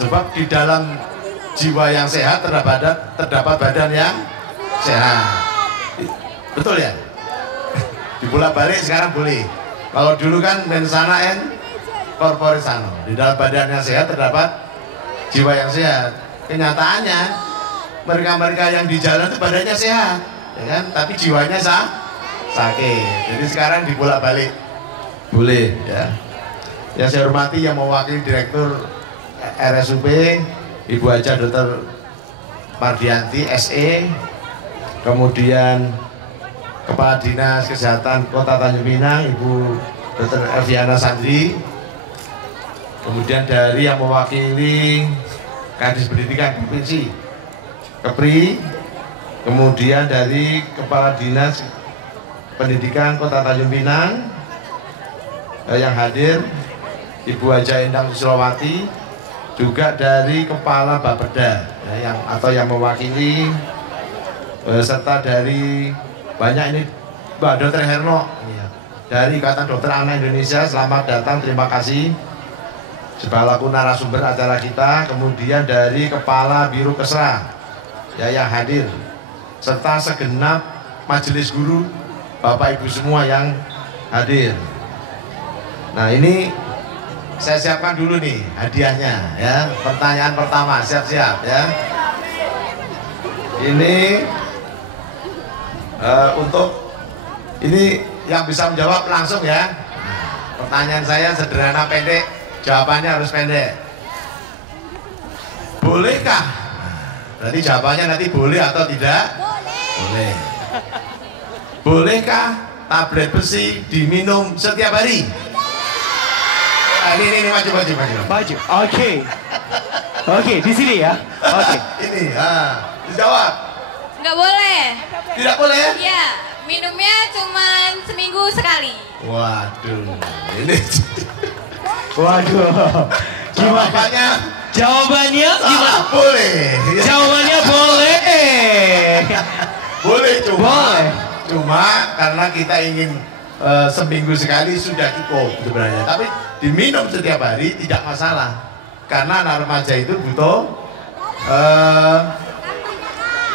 Sebab di dalam jiwa yang sehat terdapat badan yang sehat. Betul ya? Dibolak-balik sekarang boleh. Kalau dulu kan mensana en corpore sano. Di dalam badan yang sehat terdapat jiwa yang sehat. Kenyataannya mereka-mereka yang di jalan itu badannya sehat, ya kan? Tapi jiwanya sakit. Jadi sekarang dibolak-balik. Boleh ya. Yang saya hormati yang mewakili Direktur RSUP Ibu Haja Dr. Mardianti SE, kemudian Kepala Dinas Kesehatan Kota Tanjung Pinang Ibu Dr. Elviana Sandri, kemudian dari yang mewakili Kadis Pendidikan Provinsi Kepri, kemudian dari Kepala Dinas Pendidikan Kota Tanjung Pinang yang hadir Ibu Haja Endang Susilowati, juga dari Kepala Bapeda ya, yang mewakili serta dari banyak ini Mbak Dr. Herno ya, dari Ikatan Dokter Anak Indonesia. Selamat datang, terima kasih selaku narasumber acara kita. Kemudian dari Kepala Biro Kesra ya yang hadir, serta segenap majelis guru, Bapak Ibu semua yang hadir. Nah ini saya siapkan dulu nih hadiahnya ya. Pertanyaan pertama, siap-siap ya. Ini untuk ini yang bisa menjawab langsung ya. Pertanyaan saya sederhana, pendek, jawabannya harus pendek. Bolehkah? Berarti jawabannya nanti boleh atau tidak? Boleh. Bolehkah tablet besi diminum setiap hari? Ini maju. Oke, di sini ya. Oke. Ini, dijawab. Nggak boleh. Tidak boleh? Iya, minumnya cuma seminggu sekali. Waduh, ini. Waduh, gimana? Jawabannya gimana? Boleh. Jawabannya boleh. Boleh, cuma karena kita ingin seminggu sekali sudah cukup sebenarnya. Tapi diminum setiap hari tidak masalah, karena anak remaja itu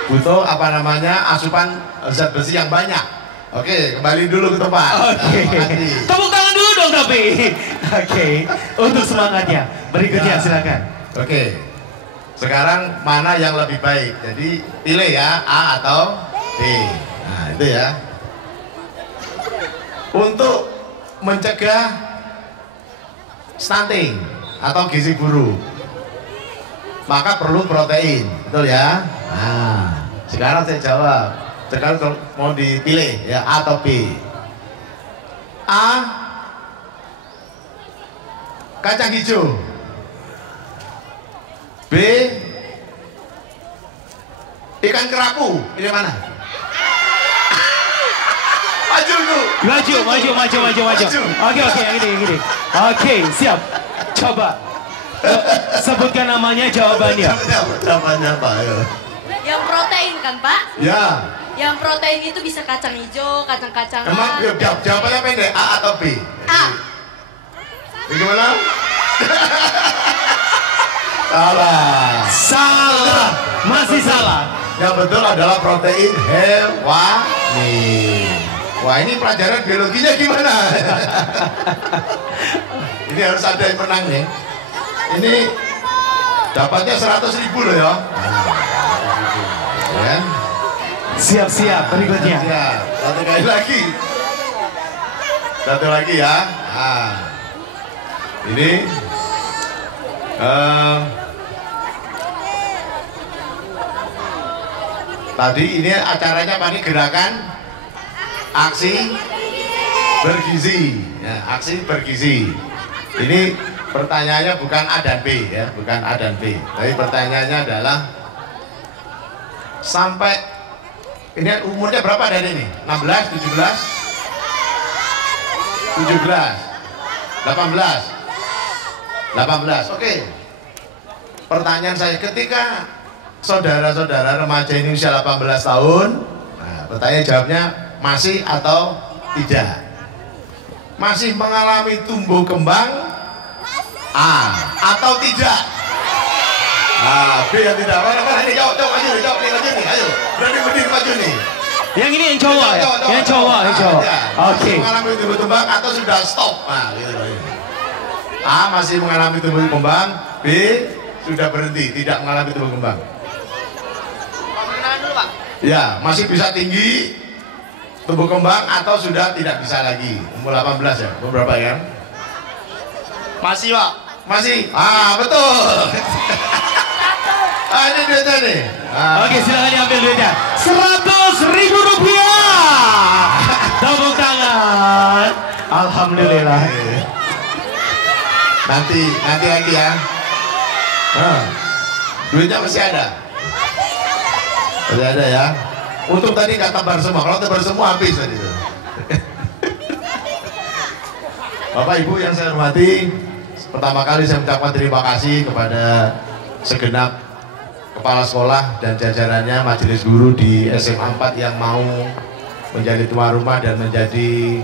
butuh apa namanya, asupan zat besi yang banyak. Oke, kembali dulu ke tempat. Oke. Tepuk tangan dulu dong tapi. Oke, untuk semangatnya. Berikutnya ya, silakan. Oke. Sekarang mana yang lebih baik? Jadi pilih ya, A atau B. Nah, itu ya. Untuk mencegah stunting atau gizi buruk, maka perlu protein, betul ya? Nah, sekarang saya jawab. Sekarang kalau mau dipilih ya, A atau B? A, kacang hijau. B, ikan kerapu. Ini mana? Maju dulu. Maju. Oke, yang ini. Oke, siap. Coba sebutkan namanya, jawabannya. Jawabannya apa? Ayo. Yang protein kan Pak? Ya. Yang protein itu bisa kacang hijau, kacang-kacangan. Emang jawabannya pendek, A atau B? A. Bagaimana? Salah. Masih salah. Yang betul adalah protein hewani. Wah, ini pelajaran biologinya gimana? Ini harus ada yang menang nih. Ini dapatnya 100.000 loh ya. Ya. Siap berikutnya. Siap. Satu lagi ya. Nah. Ini tadi ini acaranya apa nih? Gerakan aksi bergizi. Ya, aksi bergizi. Ini pertanyaannya bukan A dan B ya, bukan A dan B. Tapi pertanyaannya adalah sampai ini umurnya berapa dari ini? 16, 17, 18. Oke. Pertanyaan saya, ketika saudara-saudara remaja ini usia 18 tahun, nah, pertanyaan jawabnya masih atau tidak? Masih mengalami tumbuh kembang? A atau tidak? Nah, B yang tidak. Mana ini? Jawab nih, ayo. Berani berdiri maju nih. Yang ini yang cowok ya? Yang cowok. Oke. Mengalami tumbuh kembang atau sudah stop? Nah, gitu. A masih mengalami tumbuh kembang, B sudah berhenti, tidak mengalami tumbuh kembang. Ya, masih bisa tinggi tumbuh kembang atau sudah tidak bisa lagi. Umur 18 ya? Umur berapa ya? Masih, Pak. Masih? Ah, betul. Ini duitnya nih. Oke, silakan diambil duitnya. 100.000 rupiah. Tepuk tangan. Alhamdulillah. Nanti lagi ya. Duitnya masih ada. Masih ada ya. Untuk tadi nggak tebar semua. Kalau tebar semua habis tadi itu. Bapak Ibu yang saya hormati, pertama kali saya mengucapkan terima kasih kepada segenap kepala sekolah dan jajarannya, majelis guru di SMA 4 yang mau menjadi tuan rumah dan menjadi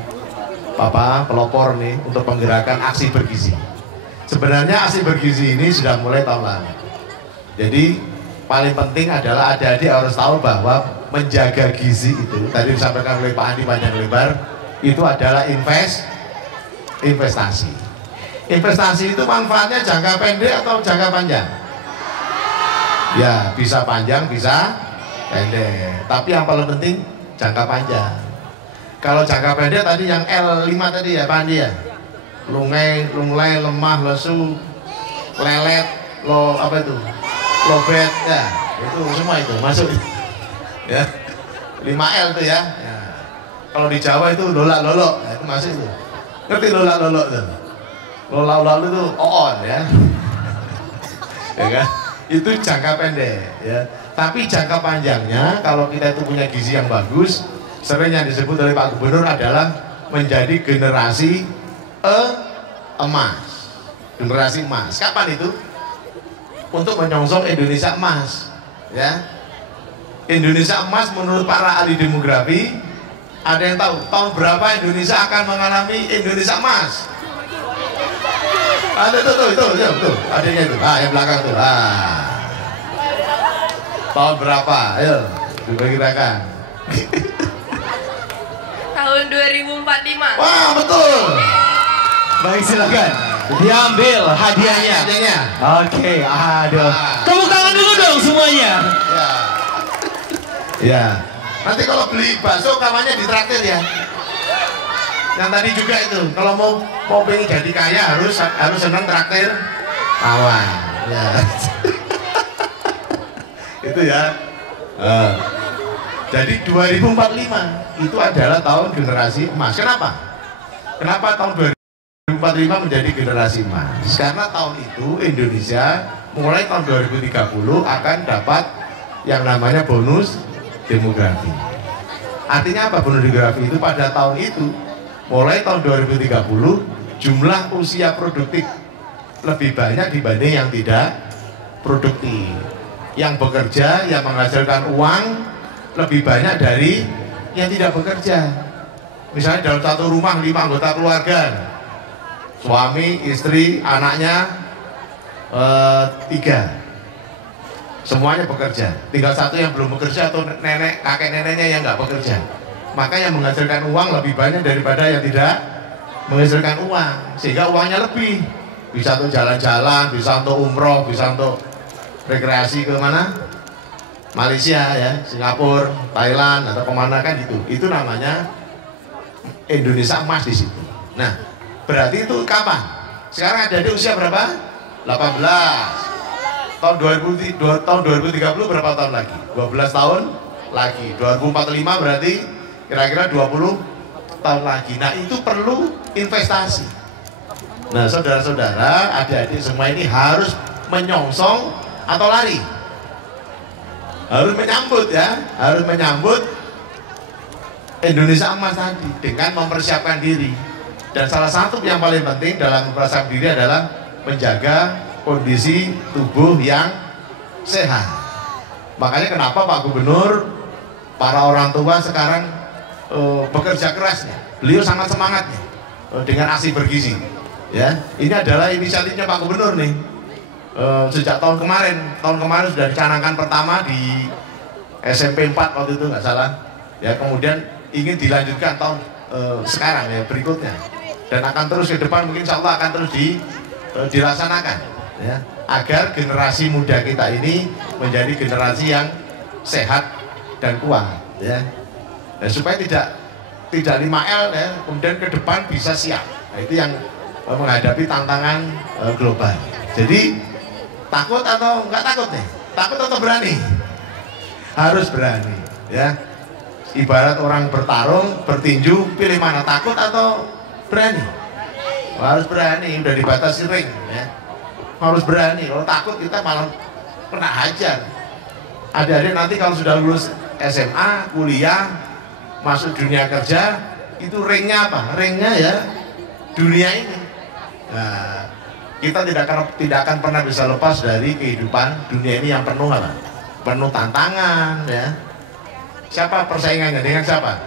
pelopor nih untuk menggerakkan aksi bergizi. Sebenarnya aksi bergizi ini sudah mulai tahun lalu. Jadi paling penting adalah adik-adik harus tahu bahwa menjaga gizi itu tadi disampaikan oleh Pak Andi panjang lebar, itu adalah investasi. Investasi itu manfaatnya jangka pendek atau jangka panjang? Ya, bisa panjang, bisa pendek. Tapi yang paling penting jangka panjang. Kalau jangka pendek tadi yang L5 tadi ya Pak Andi ya? Lungai, lemah, lesu, lelet, lobet, ya itu semua itu masuk ya. 5L tuh ya. Kalau di Jawa itu lolak-lolok, itu masuk itu. Ngerti lolak-lolok tuh? Lolak-lolok itu on ya. Ya kan? Itu jangka pendek ya. Tapi jangka panjangnya kalau kita itu punya gizi yang bagus, sering yang disebut oleh Pak Gubernur adalah menjadi generasi emas. Generasi emas. Kapan itu? Untuk menyongsong Indonesia emas ya. Indonesia emas menurut para ahli demografi, ada yang tahu tahun berapa Indonesia akan mengalami Indonesia emas? Ada itu adanya itu, yang belakang tuh. Tahun berapa? Ayo diperkirakan. Tahun 2045. Wah, betul. Baik, silakan diambil hadiahnya. Oke, aduh. Tepuk tangan dulu dong semuanya. Ya. Nanti kalau beli bakso kamarnya ditraktir ya. Yang tadi juga itu, kalau mau pengen jadi kaya harus senang traktir kawan. Ya. Itu ya. Jadi 2045 itu adalah tahun generasi emas. Kenapa? Kenapa tahun 2045 menjadi generasi emas? Karena tahun itu Indonesia mulai tahun 2030 akan dapat yang namanya bonus demografi. Artinya apa bonus demografi itu? Pada tahun itu mulai tahun 2030 jumlah usia produktif lebih banyak dibanding yang tidak produktif. Yang bekerja, yang menghasilkan uang lebih banyak dari yang tidak bekerja. Misalnya dalam satu rumah 5 anggota keluarga, suami, istri, anaknya 3, semuanya bekerja. Tinggal satu yang belum bekerja atau nenek, kakek neneknya yang nggak bekerja. Maka yang menghasilkan uang lebih banyak daripada yang tidak menghasilkan uang, sehingga uangnya lebih. Bisa untuk jalan-jalan, bisa untuk umroh, bisa untuk rekreasi ke mana? Malaysia ya, Singapura, Thailand atau kemana kan gitu. Itu namanya Indonesia emas di situ. Nah, berarti itu kapan? Sekarang ada di usia berapa? 18. Tahun 2030 berapa tahun lagi? 12 tahun lagi. 2045 berarti kira-kira 20 tahun lagi. Nah, itu perlu investasi. Nah, saudara-saudara, adik-adik semua ini harus menyongsong atau lari. Harus menyambut ya, harus menyambut Indonesia emas tadi dengan mempersiapkan diri. Dan salah satu yang paling penting dalam mempersiapkan diri adalah menjaga kondisi tubuh yang sehat. Makanya kenapa Pak Gubernur, para orang tua sekarang bekerja keras nih. Beliau sangat semangat nih dengan aksi bergizi. Ya, ini adalah inisiatifnya Pak Gubernur nih. Sejak tahun kemarin sudah dicanangkan pertama di SMP 4 waktu itu nggak salah. Ya, kemudian ingin dilanjutkan tahun sekarang ya berikutnya. Dan akan terus ke depan mungkin insya Allah akan terus dilaksanakan ya, agar generasi muda kita ini menjadi generasi yang sehat dan kuat ya. Dan supaya tidak 5L ya, kemudian ke depan bisa siap. Nah, itu yang menghadapi tantangan global. Jadi takut atau nggak takut nih? Takut atau berani? Harus berani ya. Ibarat orang bertarung, bertinju, pilih mana, takut atau berani? Harus berani, udah dibatasi ring ya. Harus berani. Kalau takut kita malah kena hajar. Adik-adik nanti kalau sudah lulus SMA, kuliah, masuk dunia kerja, itu ringnya apa? Ringnya ya dunia ini. Nah, kita tidak akan pernah bisa lepas dari kehidupan dunia ini yang penuh apa? Penuh tantangan ya. Siapa persaingannya? Dengan siapa?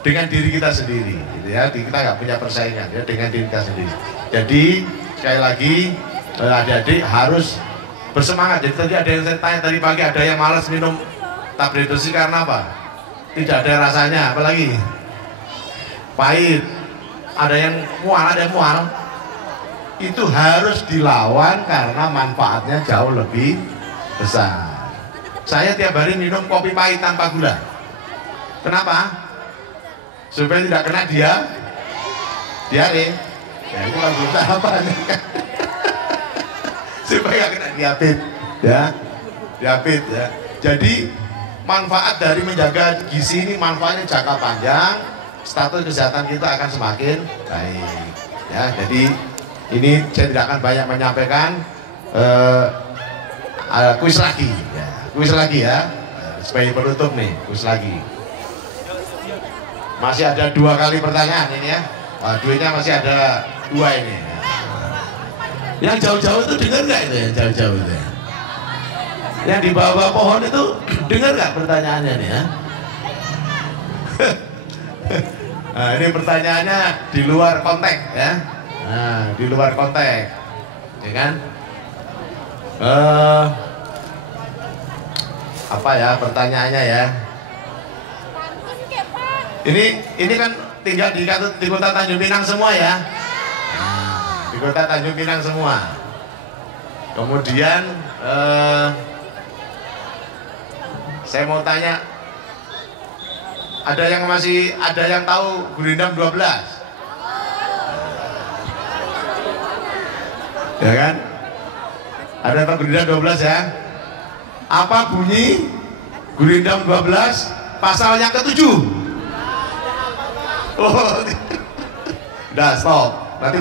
Dengan diri kita sendiri gitu ya. Kita nggak punya persaingan ya, dengan diri kita sendiri. Jadi sekali lagi adik-adik harus bersemangat. Jadi tadi ada yang saya tanya tadi pagi, ada yang malas minum tablet besi karena apa? Tidak ada rasanya, apalagi pahit. Ada yang mual, itu harus dilawan karena manfaatnya jauh lebih besar. Saya tiap hari minum kopi pahit tanpa gula. Kenapa? Supaya tidak kena diare. Ya itu kan berusaha apa nih? Supaya kena diabetes ya. Diabetes ya. Jadi manfaat dari menjaga gizi ini manfaatnya jangka panjang, status kesehatan kita akan semakin baik ya. Jadi ini saya tidak akan banyak menyampaikan, kuis lagi ya. Kuis lagi ya, sebagai penutup nih, kuis lagi. Masih ada 2 kali pertanyaan ini ya. Wah, duitnya masih ada 2 ini. Yang jauh-jauh itu dengar nggak itu? Yang jauh-jauh itu ya? Yang di bawah pohon itu dengar nggak pertanyaannya nih ya? Nah, ini pertanyaannya di luar konteks ya. Nah, di luar konteks, ya kan? Apa ya pertanyaannya ya? Ini kan tinggal di kota Tanjung Pinang semua ya. Di kota Tanjung Pinang semua. Kemudian saya mau tanya, Ada yang tahu Gurindam 12? Ya kan? Ada yang tahu Gurindam 12 ya? Apa bunyi Gurindam 12 pasal yang ke-7? Oh, udah stop. Nanti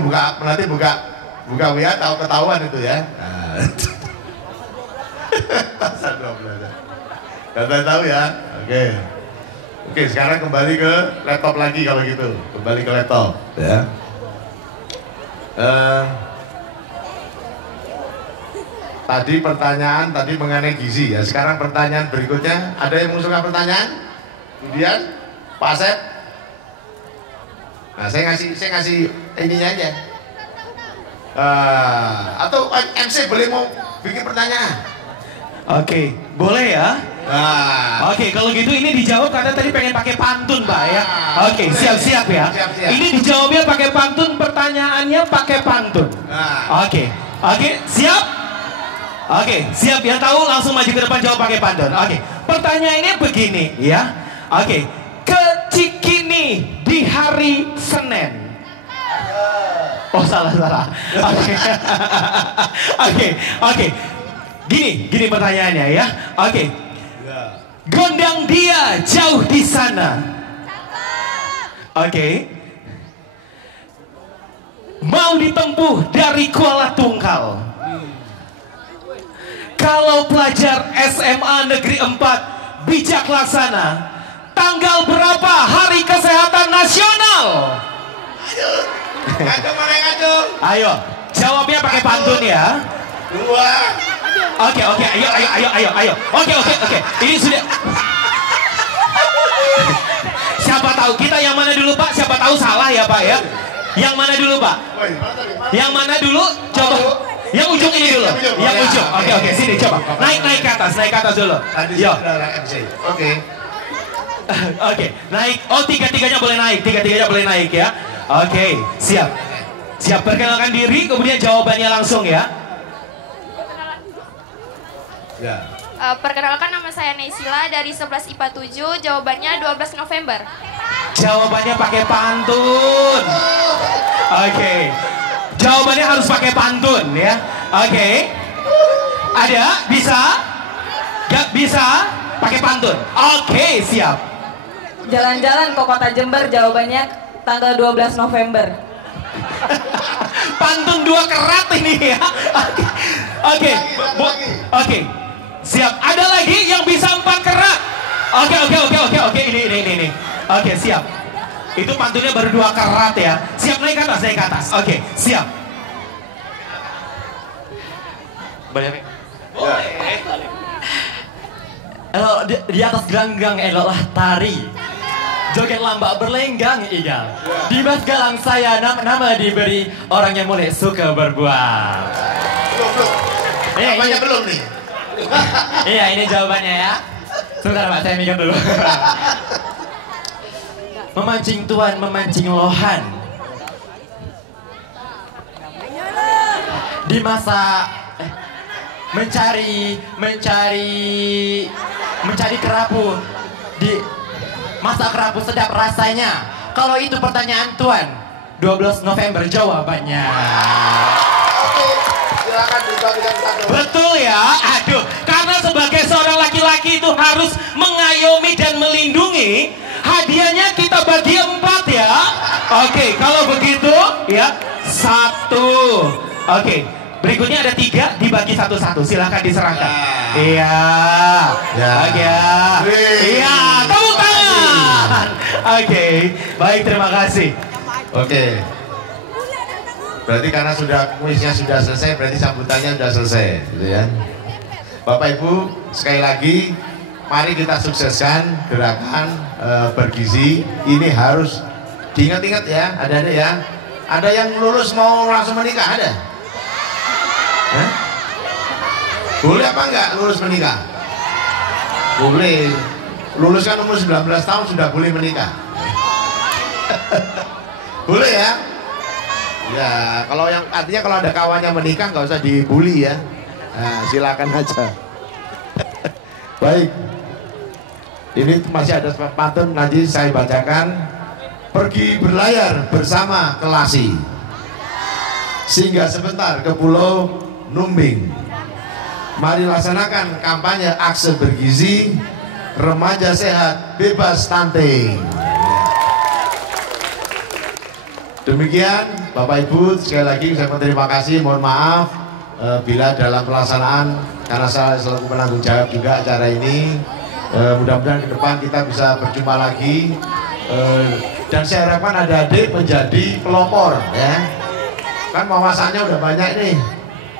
buka WA tahu ketahuan itu ya. Pasal 12. Kalian tahu ya? Oke, sekarang kembali ke laptop lagi kalau gitu. Kembali ke laptop ya. Tadi pertanyaan mengenai gizi ya. Sekarang pertanyaan berikutnya, ada yang mengusulkan pertanyaan? Kemudian Pak Asep. Nah, saya ngasih ininya aja. Atau MC boleh mau bikin pertanyaan? Oke, boleh ya? Oke, kalau gitu ini dijawab karena tadi pengen pakai pantun, Pak ya. Oke, siap-siap ya. Ini dijawabnya pakai pantun, pertanyaannya pakai pantun. Oke, siap? Oke, siap ya, tahu langsung maju ke depan jawab pakai pantun. Oke, pertanyaannya begini ya. Oke, ke Cikini di hari Senin. Oh, salah. Oke. Gini pertanyaannya ya. Oke. Gondang dia jauh di sana. Oke. Mau ditempuh dari Kuala Tungkal. Kalau pelajar SMA Negeri 4 bijak laksana, tanggal berapa Hari Kesehatan Nasional? Ayo, jawabnya pakai pantun ya. 2. Oke, ayo. Oke. Ini sudah. Siapa tahu kita yang mana dulu, Pak? Siapa tahu salah ya, Pak ya? Yang mana dulu, Pak? Yang mana dulu? Coba. Yang ujung ini dulu. Yang ujung. Oke, sini coba. Naik ke atas dulu. Yo. Oke, naik. Oh, tiga-tiganya boleh naik ya. Oke, siap. Perkenalkan diri, kemudian jawabannya langsung ya. Perkenalkan, nama saya Neysila dari 11 IPA 7, jawabannya 12 November. Jawabannya pakai pantun. Oke. Jawabannya harus pakai pantun ya. Oke. Ada? Bisa? Gak bisa? Pakai pantun. Oke, siap. Jalan-jalan ke Kota Jember, jawabannya tanggal 12 November. Pantun 2 kerat ini ya. Oke. Siap. Ada lagi yang bisa 4 kerat. Oke. Ini. Oke, siap. Itu pantunnya baru 2 kerat ya. Siap, naik ke atas. Oke, siap. Boleh. Elok di atas gelanggang eloklah tari, joget lambak berlenggang igal. Di bas galang saya nama diberi, orang yang mulai suka berbual. Jawabannya belum nih. Iya, ini jawabannya ya. Sebentar Pak, saya mikir dulu. Memancing tuan, memancing lohan. Di masa mencari kerapu, di masa kerapu sedap rasanya. Kalau itu pertanyaan tuan, 12 November jawabannya. Silakan dibagikan kado. Betul ya. Aduh, karena sebagai seorang laki-laki itu harus mengayomi dan melindungi. Hadiahnya kita bagi 4 ya. Oke, kalau begitu ya 1. Oke, berikutnya ada 3 dibagi 1-1. Silakan diserahkan. Iya. Iya, tepuk tangan. Oke, baik, terima kasih. Oke. Berarti karena kuisnya sudah selesai, berarti sambutannya sudah selesai, gitu ya. Bapak Ibu, sekali lagi mari kita sukseskan gerakan bergizi. Ini harus diingat-ingat ya, ada ya. Ada yang lulus mau langsung menikah, ada? Hah? Boleh apa enggak lulus menikah? Boleh. Lulus kan umur 19 tahun sudah boleh menikah. Boleh ya? Ya, artinya kalau ada kawannya menikah nggak usah dibully ya. Nah, silakan aja. Baik. Ini masih ada pantun, nanti saya bacakan. Pergi berlayar bersama Kelasi, singgah sebentar ke Pulau Numbing. Mari laksanakan kampanye aksi bergizi, remaja sehat bebas stunting. Demikian Bapak Ibu, sekali lagi saya berterima kasih. Mohon maaf bila dalam pelaksanaan, karena saya selaku penanggung jawab juga acara ini. Mudah-mudahan ke depan kita bisa berjumpa lagi, dan saya harapkan ada adik menjadi pelopor ya. Kan wawasannya udah banyak nih,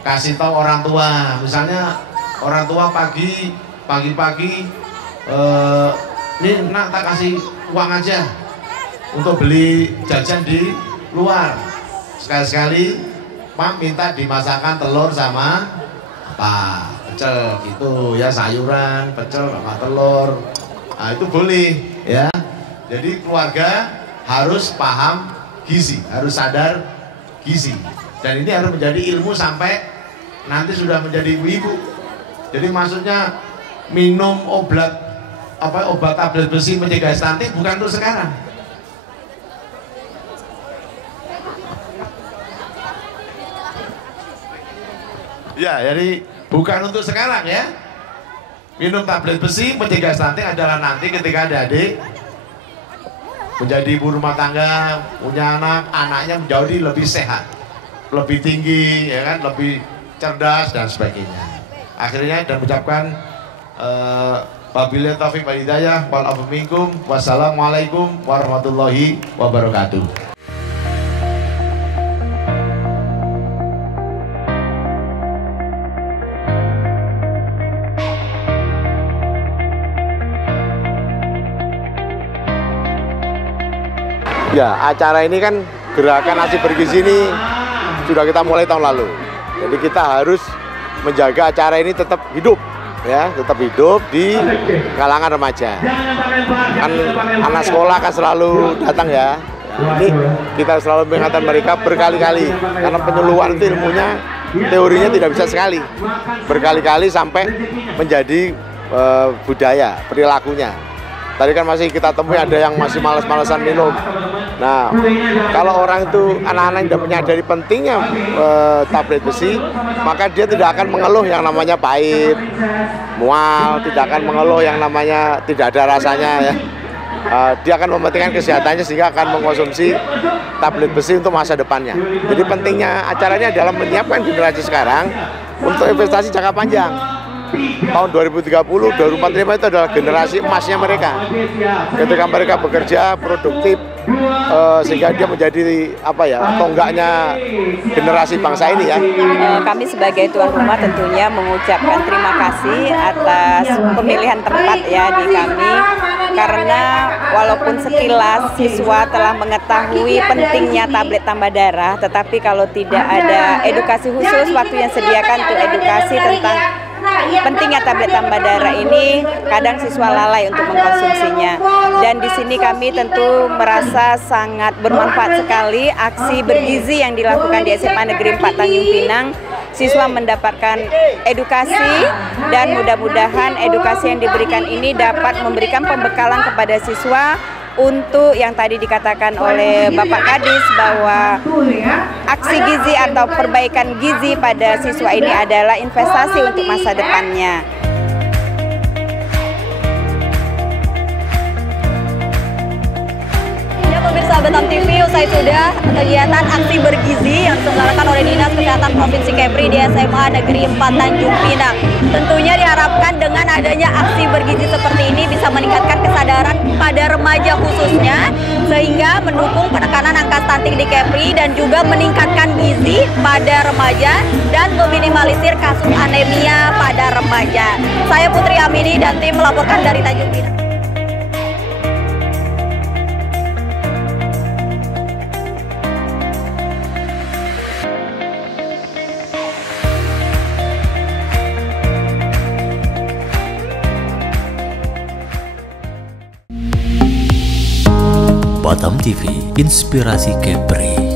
kasih tahu orang tua. Misalnya orang tua pagi ini nak tak kasih uang aja untuk beli jajan di luar. Sekali-sekali Mak minta dimasakkan telur sama apa? Pecel gitu ya, sayuran, pecel sama telur. Nah, itu boleh ya. Jadi keluarga harus paham gizi, harus sadar gizi. Dan ini harus menjadi ilmu sampai nanti sudah menjadi ibu-ibu. Jadi maksudnya minum obat tablet besi mencegah stunting bukan untuk sekarang. Ya, jadi bukan untuk sekarang ya. Minum tablet besi mencegah stunting adalah nanti ketika ada adik menjadi ibu rumah tangga, punya anak, anaknya menjadi lebih sehat, lebih tinggi, ya kan, lebih cerdas dan sebagainya. Akhirnya dan mengucapkan wabillahi taufiq wal hidayah wal afu minkum. Wassalamualaikum warahmatullahi wabarakatuh. Ya, acara ini kan gerakan nasi bergizi ini sudah kita mulai tahun lalu. Jadi kita harus menjaga acara ini tetap hidup, ya, tetap hidup di kalangan remaja. Kan anak sekolah kan selalu datang ya. Ini kita selalu mengingatkan mereka berkali-kali, karena penyuluhan itu ilmunya, teorinya tidak bisa sekali, berkali-kali sampai menjadi budaya, perilakunya. Tadi kan masih kita temui ada yang masih malas-malasan minum. Nah, kalau orang itu, anak-anak yang tidak menyadari pentingnya tablet besi, maka dia tidak akan mengeluh yang namanya pahit, mual, tidak akan mengeluh yang namanya tidak ada rasanya ya. Dia akan mementingkan kesehatannya sehingga akan mengkonsumsi tablet besi untuk masa depannya. Jadi pentingnya acaranya adalah menyiapkan generasi sekarang untuk investasi jangka panjang. Tahun 2030, 2045 itu adalah generasi emasnya mereka. Ketika mereka bekerja produktif, sehingga dia menjadi tonggaknya generasi bangsa ini ya. Kami sebagai tuan rumah tentunya mengucapkan terima kasih atas pemilihan tempat ya di kami, karena walaupun sekilas siswa telah mengetahui pentingnya tablet tambah darah, tetapi kalau tidak ada edukasi khusus, waktu yang sediakan untuk edukasi tentang pentingnya tablet tambah darah ini, kadang siswa lalai untuk mengkonsumsinya. Dan di sini kami tentu merasa sangat bermanfaat sekali aksi bergizi yang dilakukan di SMA Negeri 4 Tanjung Pinang. Siswa mendapatkan edukasi dan mudah-mudahan edukasi yang diberikan ini dapat memberikan pembekalan kepada siswa untuk yang tadi dikatakan oleh Bapak Kadis bahwa aksi gizi atau perbaikan gizi pada siswa ini adalah investasi untuk masa depannya. Pemirsa Batam TV, usai sudah kegiatan aksi bergizi yang diselenggarakan oleh Dinas Kesehatan Provinsi Kepri di SMA Negeri 4 Tanjung Pinang. Tentunya diharapkan dengan adanya aksi bergizi seperti ini bisa meningkatkan kesadaran pada remaja khususnya, sehingga mendukung penekanan angka stunting di Kepri dan juga meningkatkan gizi pada remaja dan meminimalisir kasus anemia pada remaja. Saya Putri Amini dan tim melaporkan dari Tanjung Pinang. Batam TV, inspirasi Kepri.